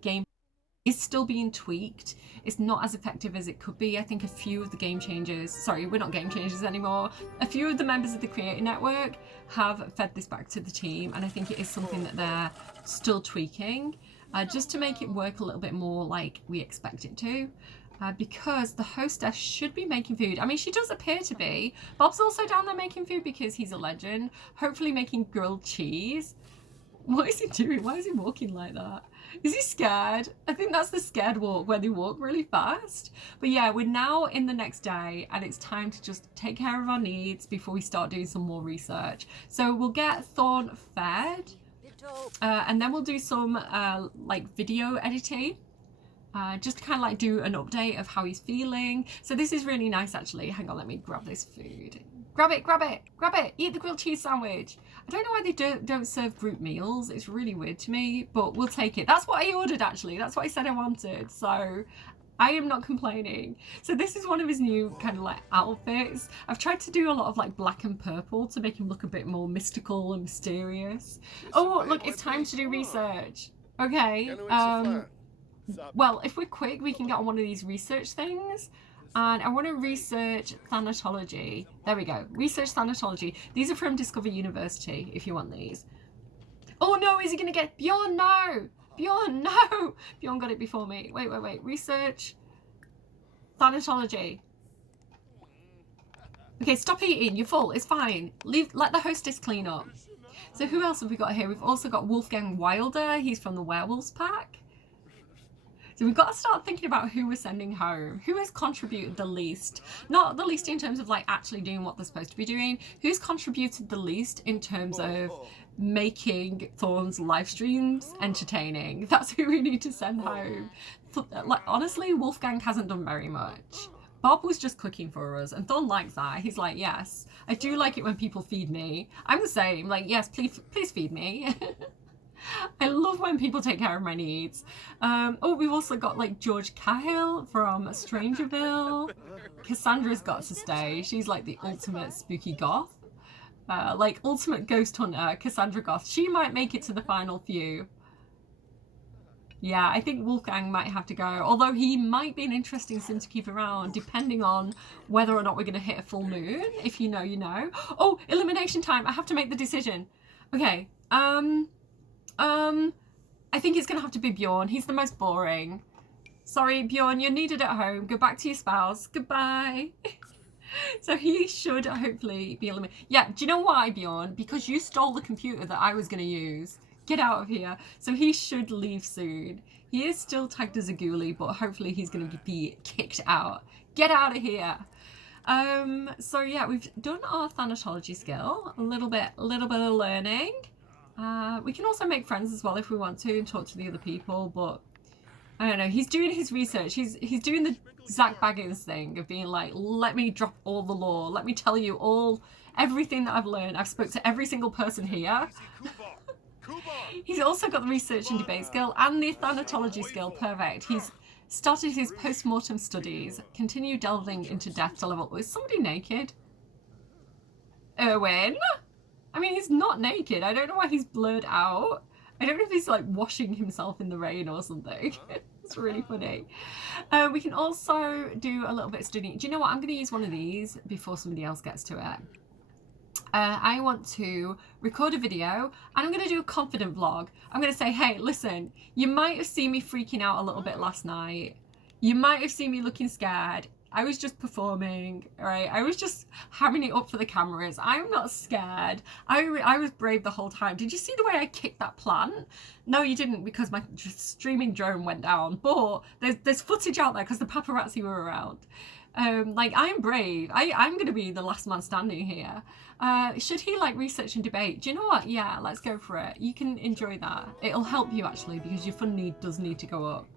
game is still being tweaked. It's not as effective as it could be. I think a few of the game changers, sorry, we're not game changers anymore. A few of the members of the Creator Network have fed this back to the team, and I think it is something that they're still tweaking just to make it work a little bit more like we expect it to. Because the hostess should be making food. I mean, she does appear to be. Bob's also down there making food because he's a legend. Hopefully making grilled cheese. What is he doing? Why is he walking like that? Is he scared? I think that's the scared walk, where they walk really fast. But yeah, we're now in the next day and it's time to just take care of our needs before we start doing some more research. So we'll get Thorn fed and then we'll do some like video editing. Just to kind of like do an update of how he's feeling. So this is really nice actually. Hang on, let me grab this food. Grab it, grab it, grab it. Eat the grilled cheese sandwich. I don't know why they don't serve group meals. It's really weird to me, but we'll take it. That's what I ordered actually. That's what I said I wanted. So I am not complaining. So this is one of his new kind of like outfits. I've tried to do a lot of like black and purple to make him look a bit more mystical and mysterious. Oh, look, it's time to do research. Okay. Well, if we're quick, we can get on one of these research things. And I want to research thanatology. There we go. Research thanatology. These are from Discover University, if you want these. Oh no, is he going to get... Bjorn, no! Bjorn, no! Bjorn got it before me. Wait. Research thanatology. Okay, stop eating. You're full. It's fine. Let the hostess clean up. So who else have we got here? We've also got Wolfgang Wilder. He's from the Werewolves pack. So we've got to start thinking about who we're sending home. Who has contributed the least? Not the least in terms of like actually doing what they're supposed to be doing. Who's contributed the least in terms of making Thorn's live streams entertaining? That's who we need to send home. Like honestly, Wolfgang hasn't done very much. Bob was just cooking for us, and Thorn likes that. He's like, yes, I do like it when people feed me. I'm the same. Like, yes, please feed me. I love when people take care of my needs. Oh, we've also got like George Cahill from Strangerville. Cassandra's got to stay. She's like the ultimate spooky goth. Like ultimate ghost hunter, Cassandra Goth. She might make it to the final few. Yeah, I think Wolfgang might have to go. Although he might be an interesting sim to keep around, depending on whether or not we're going to hit a full moon. If you know, you know. Oh, elimination time. I have to make the decision. Okay. I think it's going to have to be Bjorn. He's the most boring. Sorry, Bjorn, you're needed at home. Go back to your spouse. Goodbye. So he should hopefully be eliminated. Yeah, do you know why, Bjorn? Because you stole the computer that I was going to use. Get out of here. So he should leave soon. He is still tagged as a ghoulie, but hopefully he's going to be kicked out. Get out of here. So yeah, we've done our thanatology skill. A little bit of learning. We can also make friends as well if we want to and talk to the other people, but I don't know. He's doing his research. He's doing the Zach Baggins thing of being like, let me drop all the lore. Let me tell you everything that I've learned. I've spoke to every single person here. He's also got the research and debate skill and the thanatology skill. Perfect. He's started his post-mortem studies. Continue delving into death to level. Is somebody naked? Erwin? I mean, he's not naked. I don't know why he's blurred out. I don't know if he's like washing himself in the rain or something. It's really funny. We can also do a little bit of studying. Do you know what? I'm going to use one of these before somebody else gets to it. I want to record a video and I'm going to do a confident vlog. I'm going to say, hey, listen, you might have seen me freaking out a little bit last night. You might have seen me looking scared. I was just performing, right? I was just hamming it up for the cameras. I'm not scared. I was brave the whole time. Did you see the way I kicked that plant? No, you didn't, because my streaming drone went down. But there's footage out there because the paparazzi were around. Like, I'm brave. I'm going to be the last man standing here. Should he like research and debate? Do you know what? Yeah, let's go for it. You can enjoy that. It'll help you actually, because your fun need does need to go up.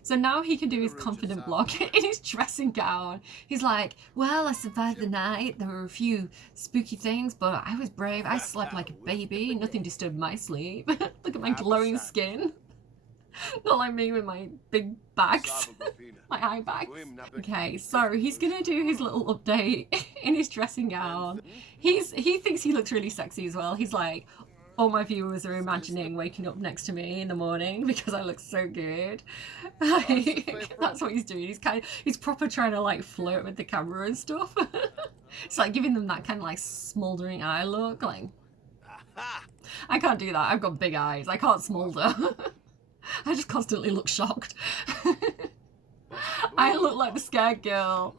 So now he can do his confident vlog in his dressing gown. He's like, well, I survived the night. There were a few spooky things, but I was brave. I slept like a baby. Nothing disturbed my sleep. Look at my glowing skin. Not like me with my big bags. My eye bags. Okay, so he's going to do his little update in his dressing gown. He thinks he looks really sexy as well. He's like, all my viewers are imagining waking up next to me in the morning because I look so good. Like, that's what he's doing. He's proper trying to like flirt with the camera and stuff. It's like giving them that kind of like smoldering eye look. Like, I can't do that. I've got big eyes. I can't smolder. I just constantly look shocked. I look like the scared girl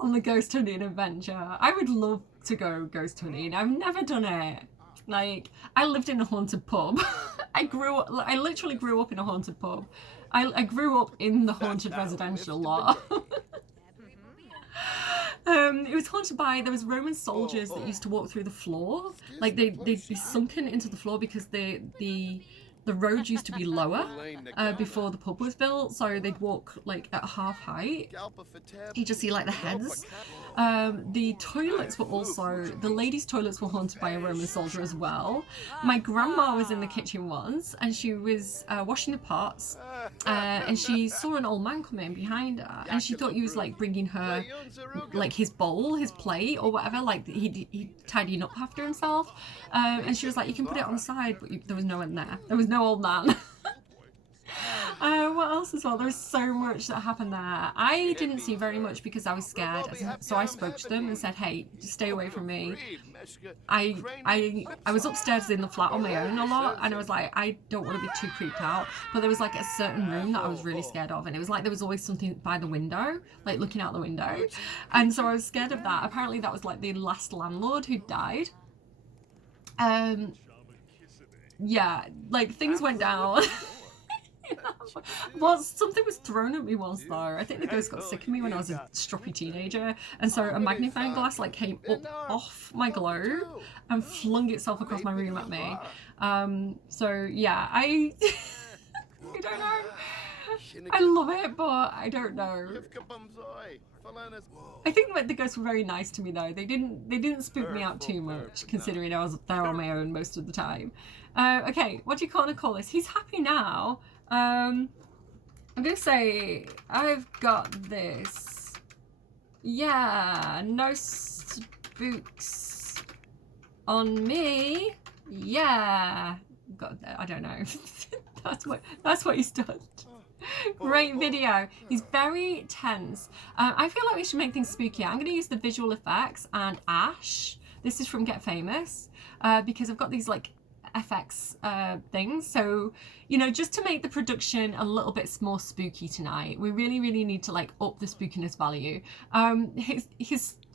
on the ghost hunting adventure. I would love to go ghost hunting. I've never done it. Like, I lived in a haunted pub. I literally grew up in a haunted pub. I grew up in the haunted residential lot. It was haunted by, there was Roman soldiers that used to walk through the floor. Like, they'd be sunken into the floor because the the road used to be lower before the pub was built, so they'd walk like at half height. You just see like the heads. The toilets were also, the ladies' toilets were haunted by a Roman soldier as well. My grandma was in the kitchen once, and she was washing the pots, and she saw an old man come in behind her, and she thought he was like bringing her like his bowl, his plate or whatever, like he tidying up after himself, and she was like, you can put it on the side, but there was no one there. There was no old man. What else as well? There was so much that happened there. I didn't see very much because I was scared, so I spoke to them and said, hey, just stay away from me. I was upstairs in the flat on my own a lot, and I was like, I don't want to be too creeped out, but there was like a certain room that I was really scared of, and it was like there was always something by the window, like looking out the window, and so I was scared of that. Apparently that was like the last landlord who died. Yeah, like things went down. Well, something was thrown at me once though. I think the ghost got sick of me when I was a stroppy teenager, and so a magnifying glass like came up off my globe and flung itself across my room at me. So yeah, I don't know. I love it, but I don't know. I think like the ghosts were very nice to me though. They didn't spook me out too much, considering I was there on my own most of the time. Okay, what do you want to call this? He's happy now. I'm gonna say I've got this. Yeah, no spooks on me. Yeah, got that. I don't know. that's what he's done. Great video. He's very tense. I feel like we should make things spookier. I'm going to use the visual effects and Ash. This is from Get Famous, because I've got these like FX things. So, you know, just to make the production a little bit more spooky tonight, we really need to like up the spookiness value.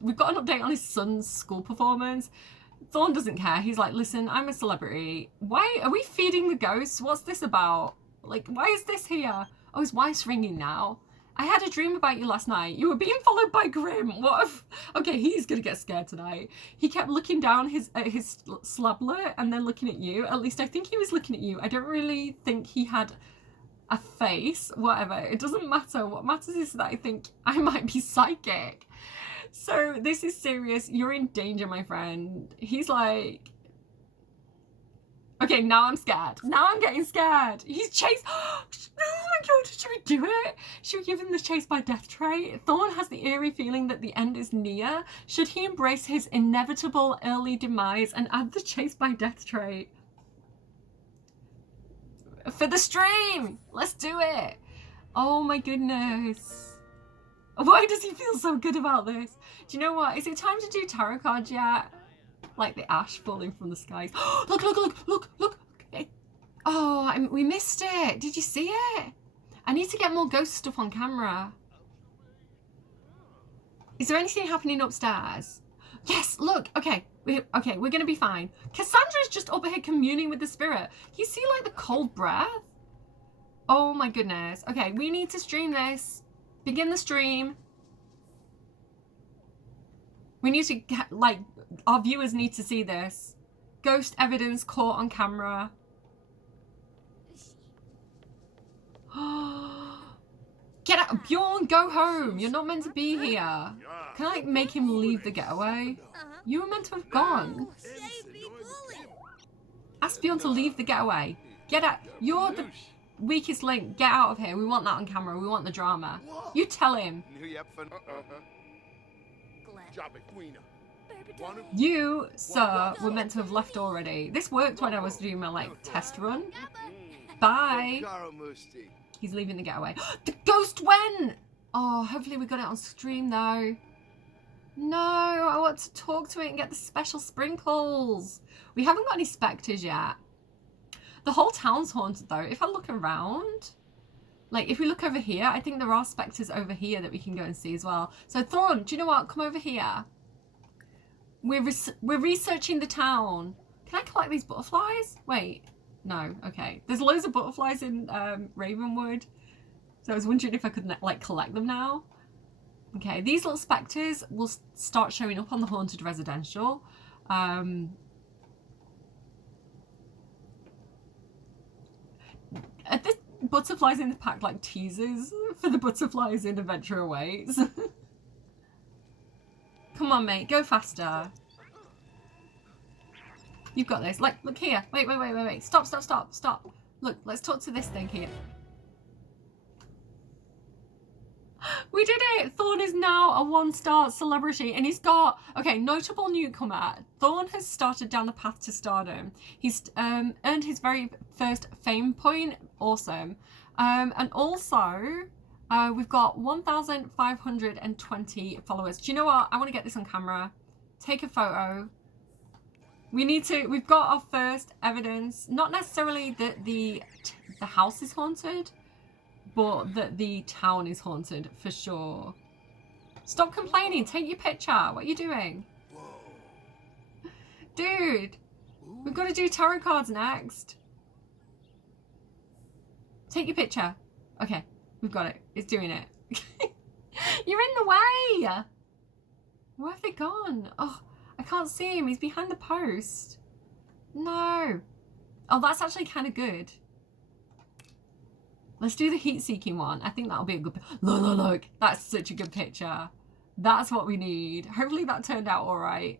We've got an update on his son's school performance. Thorn doesn't care. He's like, listen, I'm a celebrity. Why are we feeding the ghosts? What's this about? Like, why is this here? Oh, his wife's ringing now. I had a dream about you last night. You were being followed by Grim. What if... Okay, he's gonna get scared tonight. He kept looking down his slablet and then looking at you. At least I think he was looking at you. I don't really think he had a face. Whatever. It doesn't matter. What matters is that I think I might be psychic. So this is serious. You're in danger, my friend. He's like... Okay, now I'm scared. Now I'm getting scared. He's chased. Oh my god, should we do it? Should we give him the chase by death trait? Thorn has the eerie feeling that the end is near. Should he embrace his inevitable early demise and add the chase by death trait? For the stream! Let's do it! Oh my goodness. Why does he feel so good about this? Do you know what? Is it time to do tarot cards yet? Like the ash falling from the skies. Look, look, look, look, look. Oh, we missed it. Did you see it? I need to get more ghost stuff on camera. Is there anything happening upstairs? Yes, look. Okay, we're going to be fine. Cassandra's just up here communing with the spirit. You see like the cold breath? Oh my goodness. Okay, we need to stream this. Begin the stream. We need to get, like, our viewers need to see this. Ghost evidence caught on camera. Get out, Bjorn, go home. You're not meant to be here. Can I like, make him leave the getaway? You were meant to have gone. Ask Bjorn to leave the getaway. Get out. You're the weakest link. Get out of here. We want that on camera. We want the drama. You tell him. You, sir, were meant to have left already. This worked when I was doing my, like, test run. Bye. He's leaving the getaway. The ghost went! Oh, hopefully we got it on stream, though. No, I want to talk to it and get the special sprinkles. We haven't got any spectres yet. The whole town's haunted, though. If I look around... Like, if we look over here, I think there are spectres over here that we can go and see as well. So, Thorn, do you know what? Come over here. We're researching the town. Can I collect these butterflies? Wait. No. Okay. There's loads of butterflies in Ravenwood. So I was wondering if I could, like, collect them now. Okay. These little spectres will start showing up on the haunted residential. Are the butterflies in the pack like teasers for the butterflies in Adventure Aways? Come on, mate, go faster. You've got this. Like, look here. Wait. Stop. Look, let's talk to this thing here. We did it! Thorn is now a 1-star celebrity, and he's got, okay, notable newcomer. Thorn has started down the path to stardom. He's earned his very first fame point. Awesome. And also, we've got 1,520 followers. Do you know what? I want to get this on camera. Take a photo. We've got our first evidence, not necessarily that the house is haunted, but that the town is haunted for sure. Stop complaining, take your picture. What are you doing? Dude, we've got to do tarot cards next. Take your picture. Okay, we've got it. It's doing it. You're in the way. Where have they gone? Oh, I can't see him. He's behind the post. No. Oh, that's actually kind of good. Let's do the heat-seeking one. I think that'll be a good... Look. That's such a good picture. That's what we need. Hopefully that turned out all right.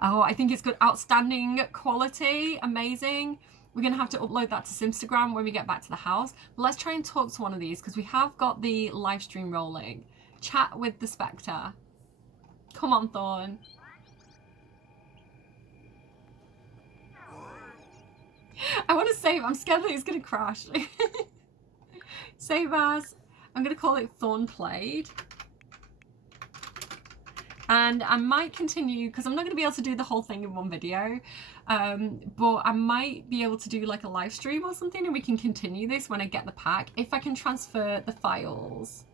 Oh, I think it's good. Outstanding quality. Amazing. We're going to have to upload that to Simstagram when we get back to the house. But let's try and talk to one of these because we have got the live stream rolling. Chat with the Spectre. Come on, Thorn. I want to save. I'm scared that it's going to crash. Save as. I'm going to call it Thorn Played. And I might continue, because I'm not going to be able to do the whole thing in one video. But I might be able to do like a live stream or something, and we can continue this when I get the pack. If I can transfer the files.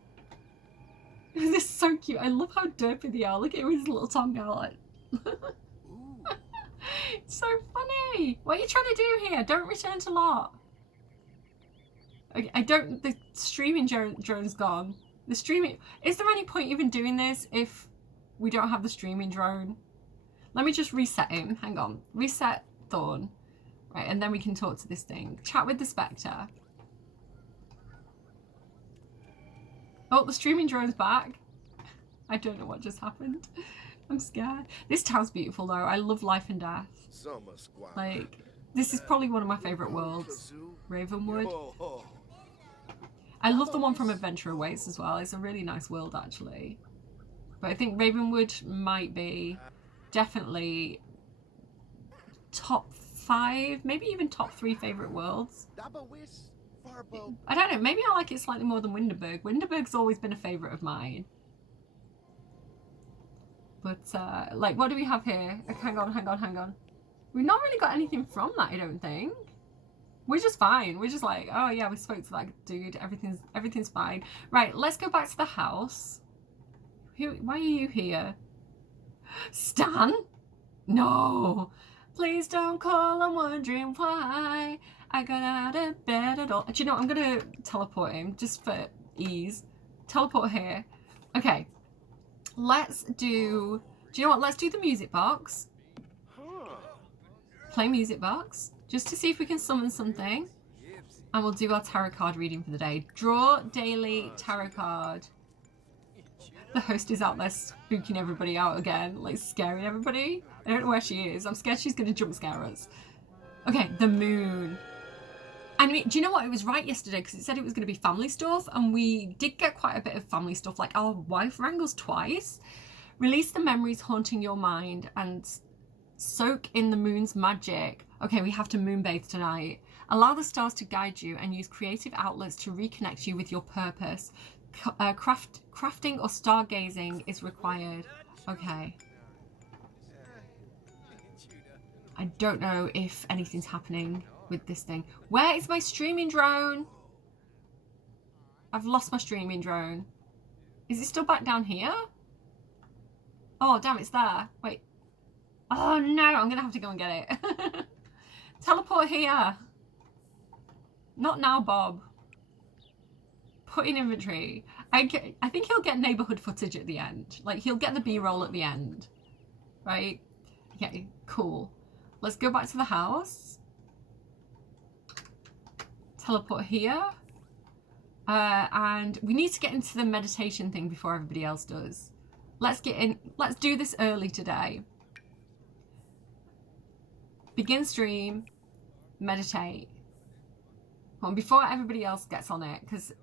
This is so cute. I love how derpy they are. Look at him with his little tongue out. It's so funny. What are you trying to do here? Don't return to lot. Okay, the streaming drone's gone. The streaming, is there any point even doing this if we don't have the streaming drone? Let me just reset him. Hang on. Reset Thorn. Right, and then we can talk to this thing. Chat with the Spectre. Oh, the streaming drone's back. I don't know what just happened. I'm scared. This town's beautiful though. I love life and death. Like, this is probably one of my favourite worlds. Ravenwood. I love the one from Adventure Aways as well. It's a really nice world actually. But I think Ravenwood might be definitely top 5, maybe even top 3 favourite worlds. I don't know, maybe I like it slightly more than Winterberg. Winterberg's always been a favourite of mine. But, like, what do we have here? Hang on. We've not really got anything from that, I don't think. We're just fine. We're just like, oh yeah, we spoke to that dude. Everything's fine. Right, let's go back to the house. Why are you here? Stan? No. Please don't call, I'm wondering why I got out of bed at all. Do you know what? I'm going to teleport him just for ease. Teleport here. Okay. Let's do you know what? Let's do the music box. Play music box. Just to see if we can summon something. And we'll do our tarot card reading for the day. Draw daily tarot card. The host is out there spooking everybody out again. Like scaring everybody. I don't know where she is. I'm scared she's going to jump scare us. Okay, the moon. I mean, do you know what? It was right yesterday because it said it was going to be family stuff. And we did get quite a bit of family stuff. Like our wife wrangles twice. Release the memories haunting your mind and soak in the moon's magic. Okay, we have to moonbathe tonight. Allow the stars to guide you and use creative outlets to reconnect you with your purpose. Crafting or stargazing is required. Okay. I don't know if anything's happening with this thing. Where is my streaming drone? I've lost my streaming drone. Is it still back down here? Oh, damn, it's there. Wait. Oh, no, I'm going to have to go and get it. Teleport here. Not now, Bob. Put in inventory. I think he'll get neighborhood footage at the end. Like, he'll get the B-roll at the end. Right? Okay, cool. Let's go back to the house. teleport here. And we need to get into the meditation thing before everybody else does. Let's get in. Let's do this early today. Begin stream. Meditate. Come on, before everybody else gets on it. Because,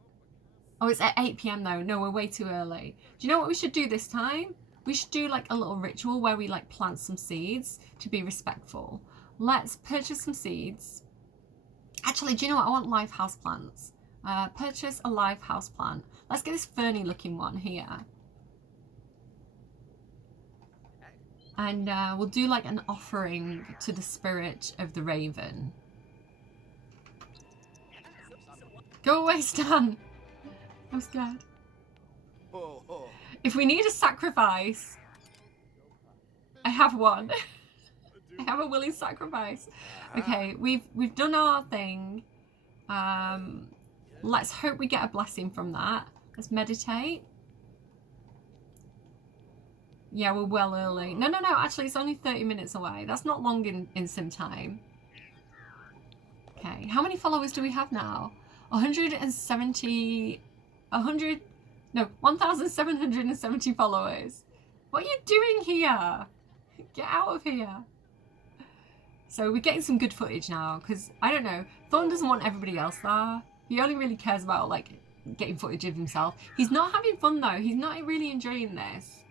oh, it's at 8 p.m. though. No, we're way too early. Do you know what we should do this time? We should do like a little ritual where we like plant some seeds to be respectful. Let's purchase some seeds. Actually, do you know what? I want live house plants. Purchase a live house plant. Let's get this ferny looking one here. And we'll do like an offering to the spirit of the raven. Go away, Stan. I'm scared. If we need a sacrifice, I have one. I have a willing sacrifice. Okay, we've done our thing. Let's hope we get a blessing from that. Let's meditate. Yeah, we're well early. No, actually it's only 30 minutes away. That's not long in sim time. Okay, how many followers do we have now? 1,770 followers. What are you doing here? Get out of here. So we're getting some good footage now, because, I don't know, Thorn doesn't want everybody else there. He only really cares about, like, getting footage of himself. He's not having fun, though. He's not really enjoying this.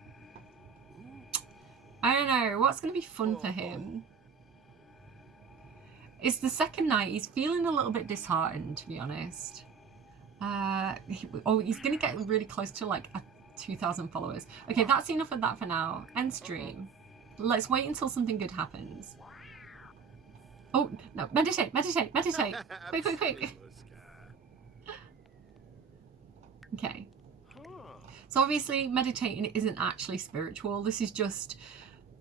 I don't know. What's going to be fun for him? It's the second night. He's feeling a little bit disheartened, to be honest. He's going to get really close to, like, 2,000 followers. Okay, that's enough of that for now. End stream. Let's wait until something good happens. Oh, no. Meditate. Quick. Okay. So obviously meditating isn't actually spiritual. This is just,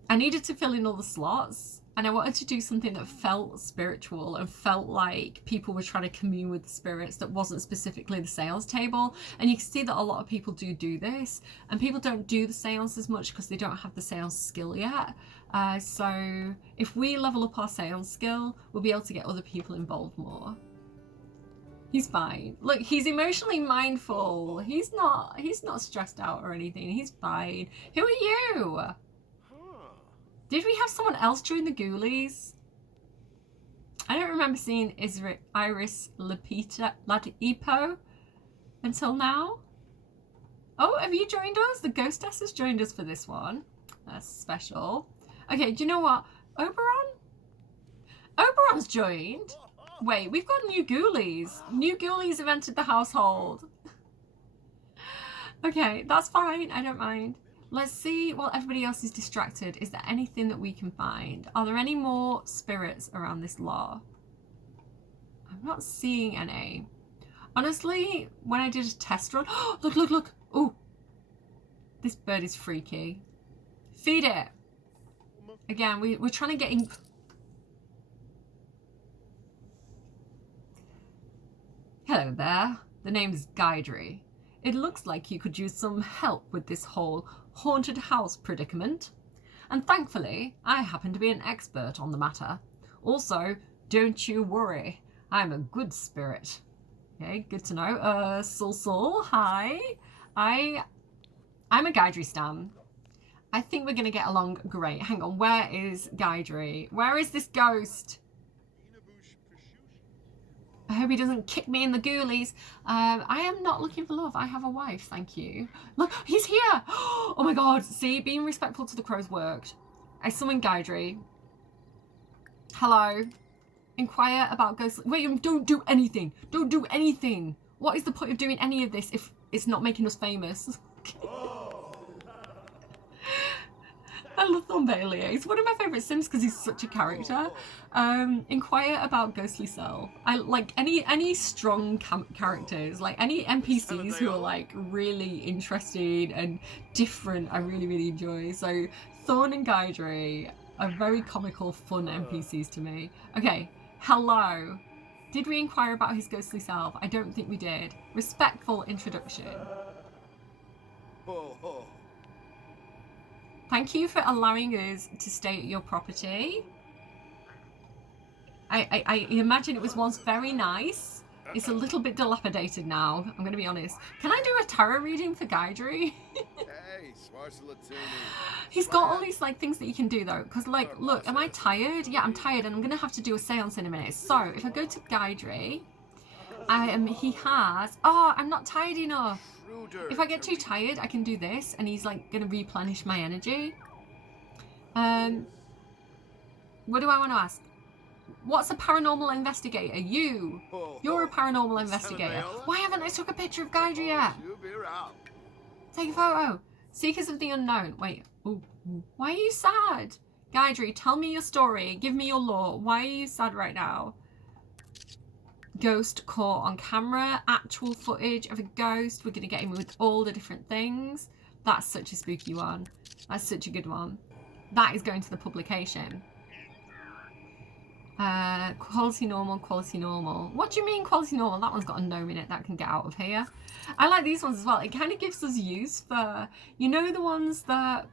I needed to fill in all the slots, and I wanted to do something that felt spiritual and felt like people were trying to commune with the spirits that wasn't specifically the seance table. And you can see that a lot of people do this, and people don't do the seance as much because they don't have the seance skill yet. So if we level up our seance skill, we'll be able to get other people involved more. He's fine. Look, he's emotionally mindful. He's not stressed out or anything. He's fine. Who are you? Did we have someone else join the Ghoulies? I don't remember seeing Iris Ladipo until now. Oh, have you joined us? The Ghostess has joined us for this one. That's special. Okay, do you know what? Oberon's joined. Wait, we've got new Ghoulies. New Ghoulies have entered the household. Okay, that's fine. I don't mind. Let's see while everybody else is distracted. Is there anything that we can find? Are there any more spirits around this law? I'm not seeing any. Honestly, when I did a test run... Look. Oh, this bird is freaky. Feed it. Again, we're trying to get in... Hello there. The name's Guidry. It looks like you could use some help with this whole haunted house predicament. And thankfully, I happen to be an expert on the matter. Also, don't you worry. I'm a good spirit. Okay, good to know. Sul, hi. I'm a Guidry stan. I think we're going to get along great. Hang on, where is Guidry? Where is this ghost? I hope he doesn't kick me in the Ghoulies. I am not looking for love. I have a wife, thank you. Look, he's here. Oh my god. See, being respectful to the crows worked. I summoned Guidry. Hello. Inquire about ghosts. Wait, don't do anything. Don't do anything. What is the point of doing any of this if it's not making us famous? I love Thorn Bailey. He's one of my favourite Sims because he's such a character. Inquire about ghostly self. I like any strong characters, like any NPCs who are like really interesting and different. I really enjoy. So Thorn and Guidry are very comical, fun NPCs to me. Okay, hello. Did we inquire about his ghostly self? I don't think we did. Respectful introduction. Thank you for allowing us to stay at your property. I imagine it was once very nice. It's a little bit dilapidated now, I'm gonna be honest. Can I do a tarot reading for Guydry? He's got all these like things that you can do though, because like, look, am I tired? Yeah, I'm tired, and I'm gonna have to do a seance in a minute. So if I go to Guydry, he has, oh, I'm not tired enough. If I get too tired, I can do this, and he's like gonna replenish my energy. What do I want to ask? What's a paranormal investigator? You're a paranormal investigator. Why haven't I took a picture of Guydry yet? Take a photo. Seekers of the unknown. Wait. Ooh. Why are you sad? Guydry, tell me your story. Give me your lore. Why are you sad right now? Ghost caught on camera. Actual footage of a ghost. We're going to get him with all the different things. That's such a spooky one. That's such a good one. That is going to the publication. Quality normal, quality normal. What do you mean quality normal? That one's got a gnome in it that can get out of here. I like these ones as well. It kind of gives us use for, you know, the ones that,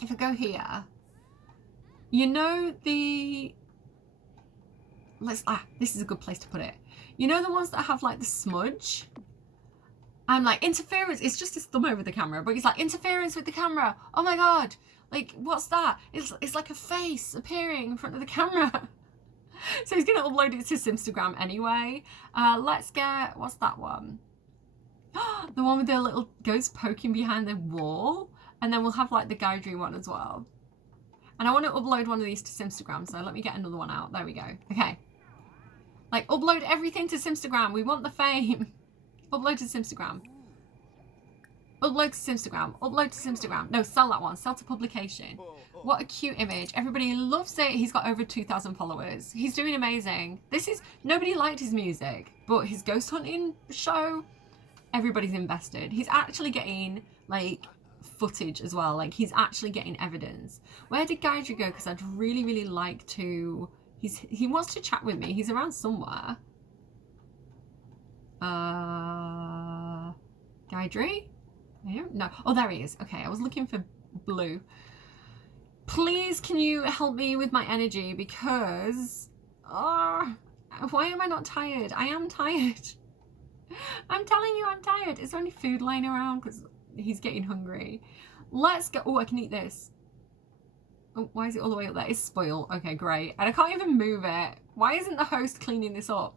if I go here, you know, this is a good place to put it. You know the ones that have like the smudge? I'm like, interference. It's just his thumb over the camera, but he's like, interference with the camera. Oh my God. Like, what's that? It's like a face appearing in front of the camera. So he's going to upload it to Simstagram anyway. Let's get, what's that one? The one with the little ghost poking behind the wall. And then we'll have like the Guydry one as well. And I want to upload one of these to Simstagram. So let me get another one out. There we go. Okay. Like, upload everything to Simstagram. We want the fame. Upload to Simstagram. Upload to Simstagram. Upload to Simstagram. No, sell that one. Sell to publication. What a cute image. Everybody loves it. He's got over 2,000 followers. He's doing amazing. Nobody liked his music, but his ghost hunting show, everybody's invested. He's actually getting, like, footage as well. Like, he's actually getting evidence. Where did Guydry go? Because I'd really, really like to... He wants to chat with me. He's around somewhere. Guydry? I don't know. Oh, there he is. Okay, I was looking for blue. Please, can you help me with my energy? Because, why am I not tired? I am tired. I'm telling you, I'm tired. Is there any food lying around? Because he's getting hungry. Let's go. Oh, I can eat this. Oh, why is it all the way up there? It's spoiled. Okay, great. And I can't even move it. Why isn't the host cleaning this up?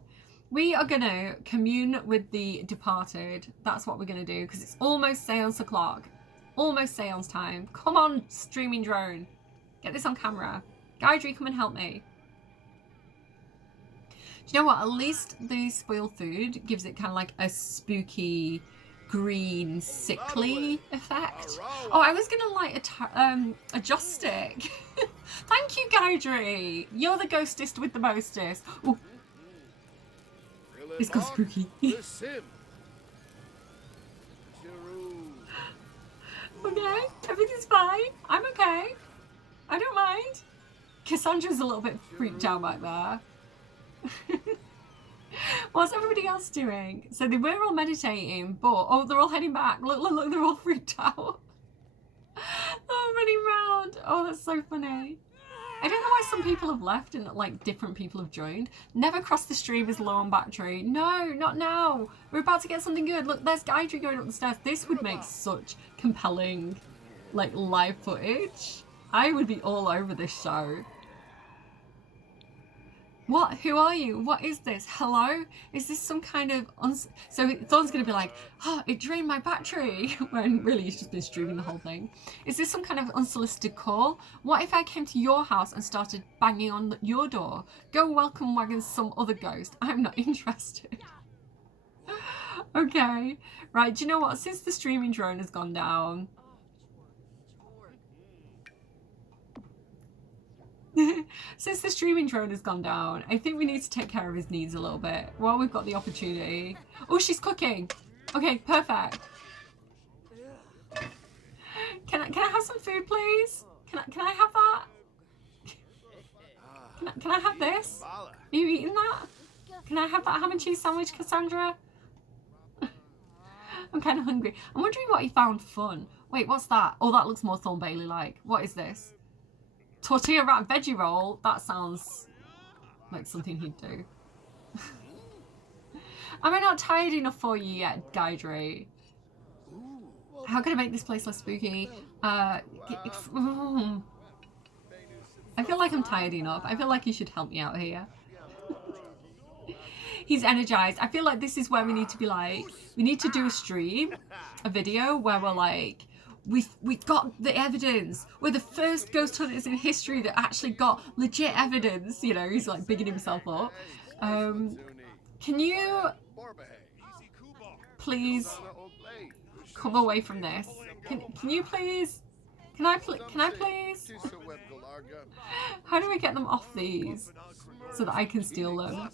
We are going to commune with the departed. That's what we're going to do, because it's almost seance o'clock. Almost seance time. Come on, streaming drone. Get this on camera. Guydry, come and help me. Do you know what? At least the spoiled food gives it kind of like a spooky, green, sickly effect. Oh, I was going to light a joss stick. Thank you, Guydry. You're the ghostest with the mostest. Ooh. It's got spooky. Okay, everything's fine. I'm okay. I don't mind. Cassandra's a little bit freaked out back there. What's everybody else doing? So they were all meditating, but oh, they're all heading back. Look, look, look, they're all freaked out. Oh, running round. Oh, that's so funny. I don't know why some people have left and like different people have joined. Never cross the stream is low on battery. No, not now. We're about to get something good. Look, there's Guydry going up the stairs. This would make such compelling like live footage. I would be all over this show. What? Who are you? What is this? Hello? Is this some kind of... So Thorn's going to be like, oh, it drained my battery. When really he's just been streaming the whole thing. Is this some kind of unsolicited call? What if I came to your house and started banging on your door? Go welcome wagon some other ghost. I'm not interested. Okay. Right, do you know what? Since the streaming drone has gone down... Since the streaming drone has gone down, I think we need to take care of his needs a little bit while we've got the opportunity. Oh, she's cooking. Okay, perfect. Can I have some food, please? Can I have that? Can I have this? Are you eating that? Can I have that ham and cheese sandwich, Cassandra? I'm kind of hungry. I'm wondering what he found fun. Wait, what's that? Oh, that looks more Thorn Bailey-like. What is this? Tortilla wrap veggie roll? That sounds like something he'd do. Am I not tired enough for you yet, Guidry? How can I make this place less spooky? I feel like I'm tired enough. I feel like you should help me out here. He's energized. I feel like this is where we need to be like, we need to do a stream, a video where we're like, we've got the evidence. We're the first ghost hunters in history that actually got legit evidence. You know, he's like bigging himself up. Can you please come away from this? Can you please? Can I please? How do we get them off these so that I can steal them?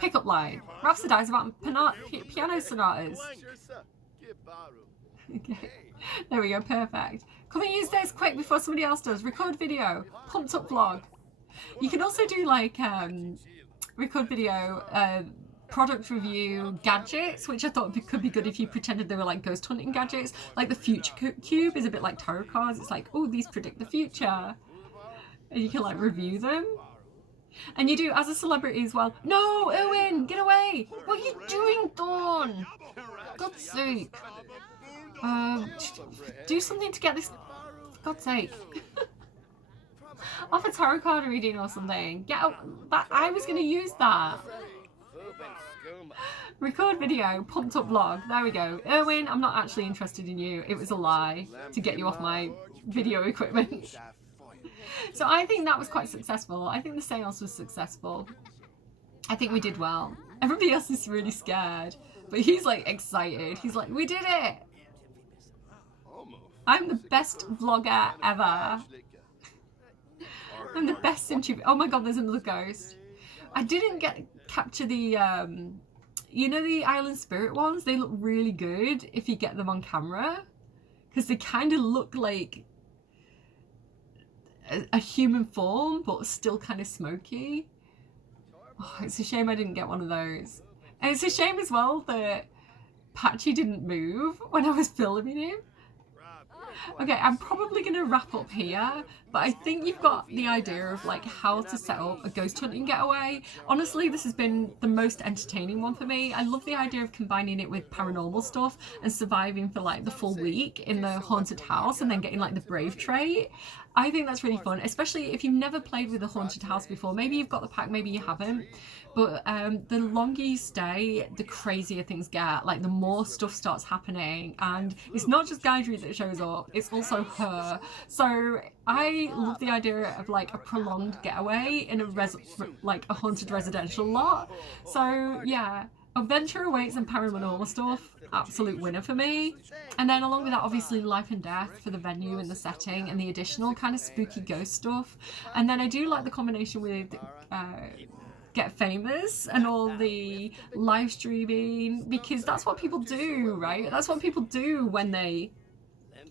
Pickup line. Rhapsodize about piano sonatas. Okay. There we go, perfect. Come and use this quick before somebody else does. Record video. Pumped up vlog. You can also do like record video, product review gadgets, which I thought could be good if you pretended they were like ghost hunting gadgets. Like the future cube is a bit like tarot cards. It's like, oh, these predict the future. And you can like review them. And you do as a celebrity as well. No, Owen, get away! What are you doing, Dawn? For God's sake. Do something to get this. For God's sake. Off a tarot card reading or something. Get out. That I was going to use that. Record video, pumped up vlog. There we go. Erwin, I'm not actually interested in you. It was a lie to get you off my video equipment. So I think that was quite successful. I think the seance was successful. I think we did well. Everybody else is really scared, but he's like excited. He's like, we did it! I'm the best vlogger ever. I'm the best YouTuber. Oh my god, there's another ghost. I didn't capture the, you know the Island Spirit ones? They look really good if you get them on camera. Because they kind of look like a human form, but still kind of smoky. Oh, it's a shame I didn't get one of those. And it's a shame as well that Patchy didn't move when I was filming him. Okay, I'm probably going to wrap up here, but I think you've got the idea of like how to set up a ghost hunting getaway. Honestly, this has been the most entertaining one for me. I love the idea of combining it with paranormal stuff and surviving for like the full week in the haunted house and then getting like the brave trait. I think that's really fun, especially if you've never played with a haunted house before. Maybe you've got the pack, maybe you haven't. But the longer you stay, the crazier things get. Like the more stuff starts happening, and it's not just Guidry that shows up; it's also her. So I love the idea of like a prolonged getaway in a haunted residential lot. So yeah, adventure awaits and paranormal stuff, absolute winner for me. And then along with that, obviously life and death for the venue and the setting, and the additional kind of spooky ghost stuff. And then I do like the combination with Get Famous and all the live streaming, because that's what people do, right? That's what people do when they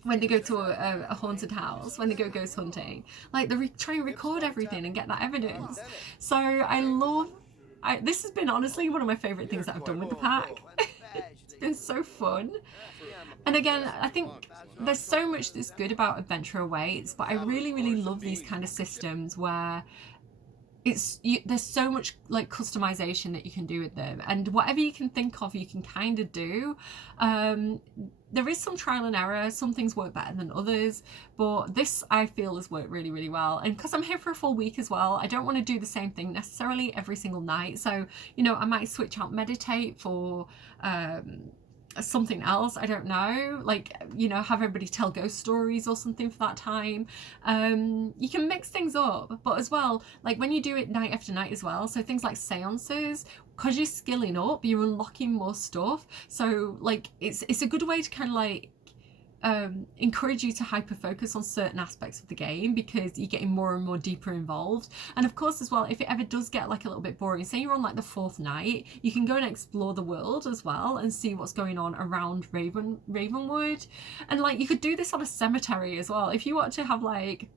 go to a haunted house, when they go ghost hunting. Like they try and record everything and get that evidence. So this has been honestly one of my favourite things that I've done with the pack. It's been so fun. And again, I think there's so much that's good about Adventure Awaits, but I really, really love these kind of systems where there's so much like customization that you can do with them, and whatever you can think of you can kind of do. There is some trial and error, some things work better than others, but this I feel has worked really, really well. And because I'm here for a full week as well, I don't want to do the same thing necessarily every single night. So, you know, I might switch out meditate for something else, I don't know, like, you know, have everybody tell ghost stories or something for that time. You can mix things up, but as well, like when you do it night after night as well, so things like seances, because you're skilling up, you're unlocking more stuff. So like it's a good way to kind of like encourage you to hyper focus on certain aspects of the game, because you're getting more and more deeper involved. And of course as well, if it ever does get like a little bit boring, say you're on like the 4th night, you can go and explore the world as well and see what's going on around Ravenwood. And like you could do this on a cemetery as well. If you want to have like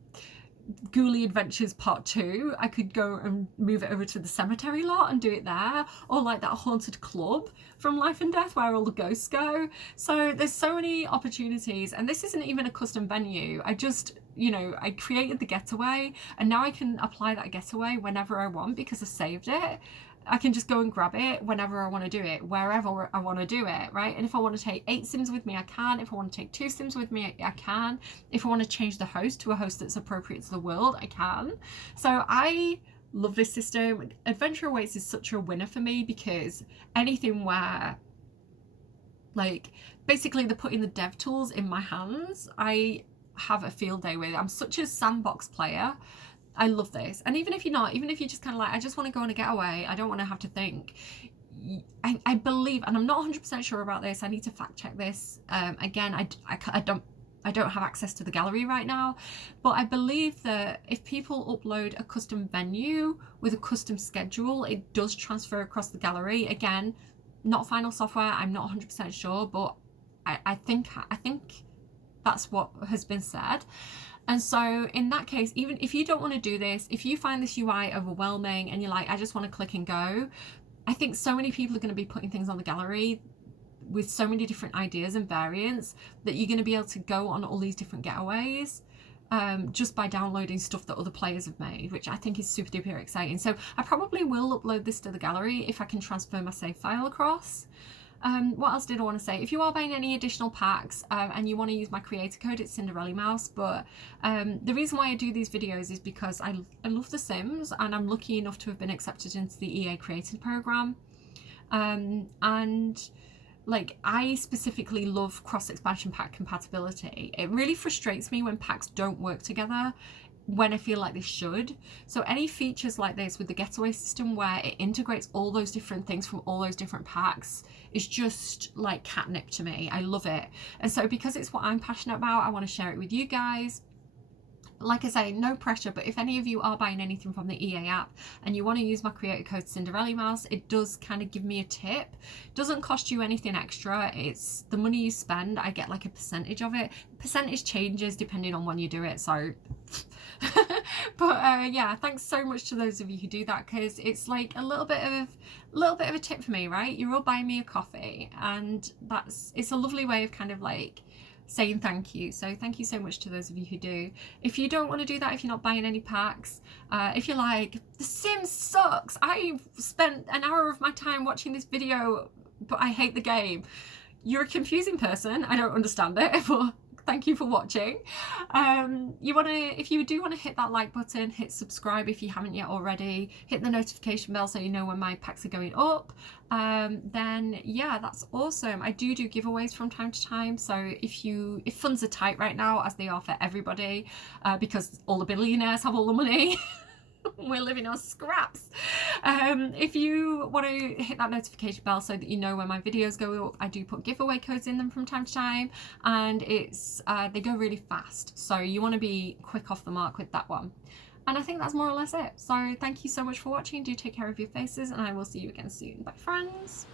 Ghoulie Adventures Part 2, I could go and move it over to the cemetery lot and do it there, or like that haunted club from Life and Death where all the ghosts go. So there's so many opportunities, and this isn't even a custom venue. I just, you know, I created the getaway and now I can apply that getaway whenever I want because I saved it. I can just go and grab it whenever I want to do it, wherever I want to do it, right? And if I want to take 8 Sims with me, I can. If I want to take 2 Sims with me, I can. If I want to change the host to a host that's appropriate to the world, I can. So I love this system. Adventure Awaits is such a winner for me, because anything where, like, basically they're putting the dev tools in my hands, I have a field day with. I'm such a sandbox player. I love this. And even if you're not, even if you're just kind of like, I just want to go on a getaway, I don't want to have to think, I believe, and I'm not 100% sure about this, I need to fact check this, again, I don't have access to the gallery right now, but I believe that if people upload a custom venue with a custom schedule, it does transfer across the gallery. Again, not final software, I'm not 100% sure, but I think that's what has been said. And so in that case, even if you don't want to do this, if you find this UI overwhelming and you're like, I just want to click and go, I think so many people are going to be putting things on the gallery with so many different ideas and variants that you're going to be able to go on all these different getaways just by downloading stuff that other players have made, which I think is super duper exciting. So I probably will upload this to the gallery if I can transfer my save file across. What else did I want to say? If you are buying any additional packs and you want to use my creator code, it's Cinderellimouse. But the reason why I do these videos is because I love The Sims, and I'm lucky enough to have been accepted into the EA Creator Program. And like, I specifically love cross expansion pack compatibility. It really frustrates me when packs don't work together when I feel like they should. So any features like this with the Getaway system, where it integrates all those different things from all those different packs, is just like catnip to me. I love it. And so because it's what I'm passionate about, I want to share it with you guys. Like I say, no pressure, but if any of you are buying anything from the EA app and you want to use my creator code Cinderellimouse, it does kind of give me a tip. It doesn't cost you anything extra. It's the money you spend, I get like a percentage of it. Percentage changes depending on when you do it, so but yeah, thanks so much to those of you who do that, because it's like a little bit of a tip for me, right? You're all buying me a coffee, and it's a lovely way of kind of like saying thank you. So thank you so much to those of you who do. If you don't want to do that, if you're not buying any packs, if you're like, The Sims sucks, I spent an hour of my time watching this video but I hate the game, you're a confusing person. I don't understand it, but thank you for watching. If you do want to hit that like button, hit subscribe if you haven't yet already, hit the notification bell so you know when my packs are going up. Then yeah, that's awesome. I do giveaways from time to time, so if funds are tight right now, as they are for everybody, because all the billionaires have all the money, we're living on scraps. If you want to hit that notification bell so that you know when my videos go up, I do put giveaway codes in them from time to time, and they go really fast, so you want to be quick off the mark with that one. And I think that's more or less it. So thank you so much for watching. Do take care of your faces, and I will see you again soon. Bye, friends.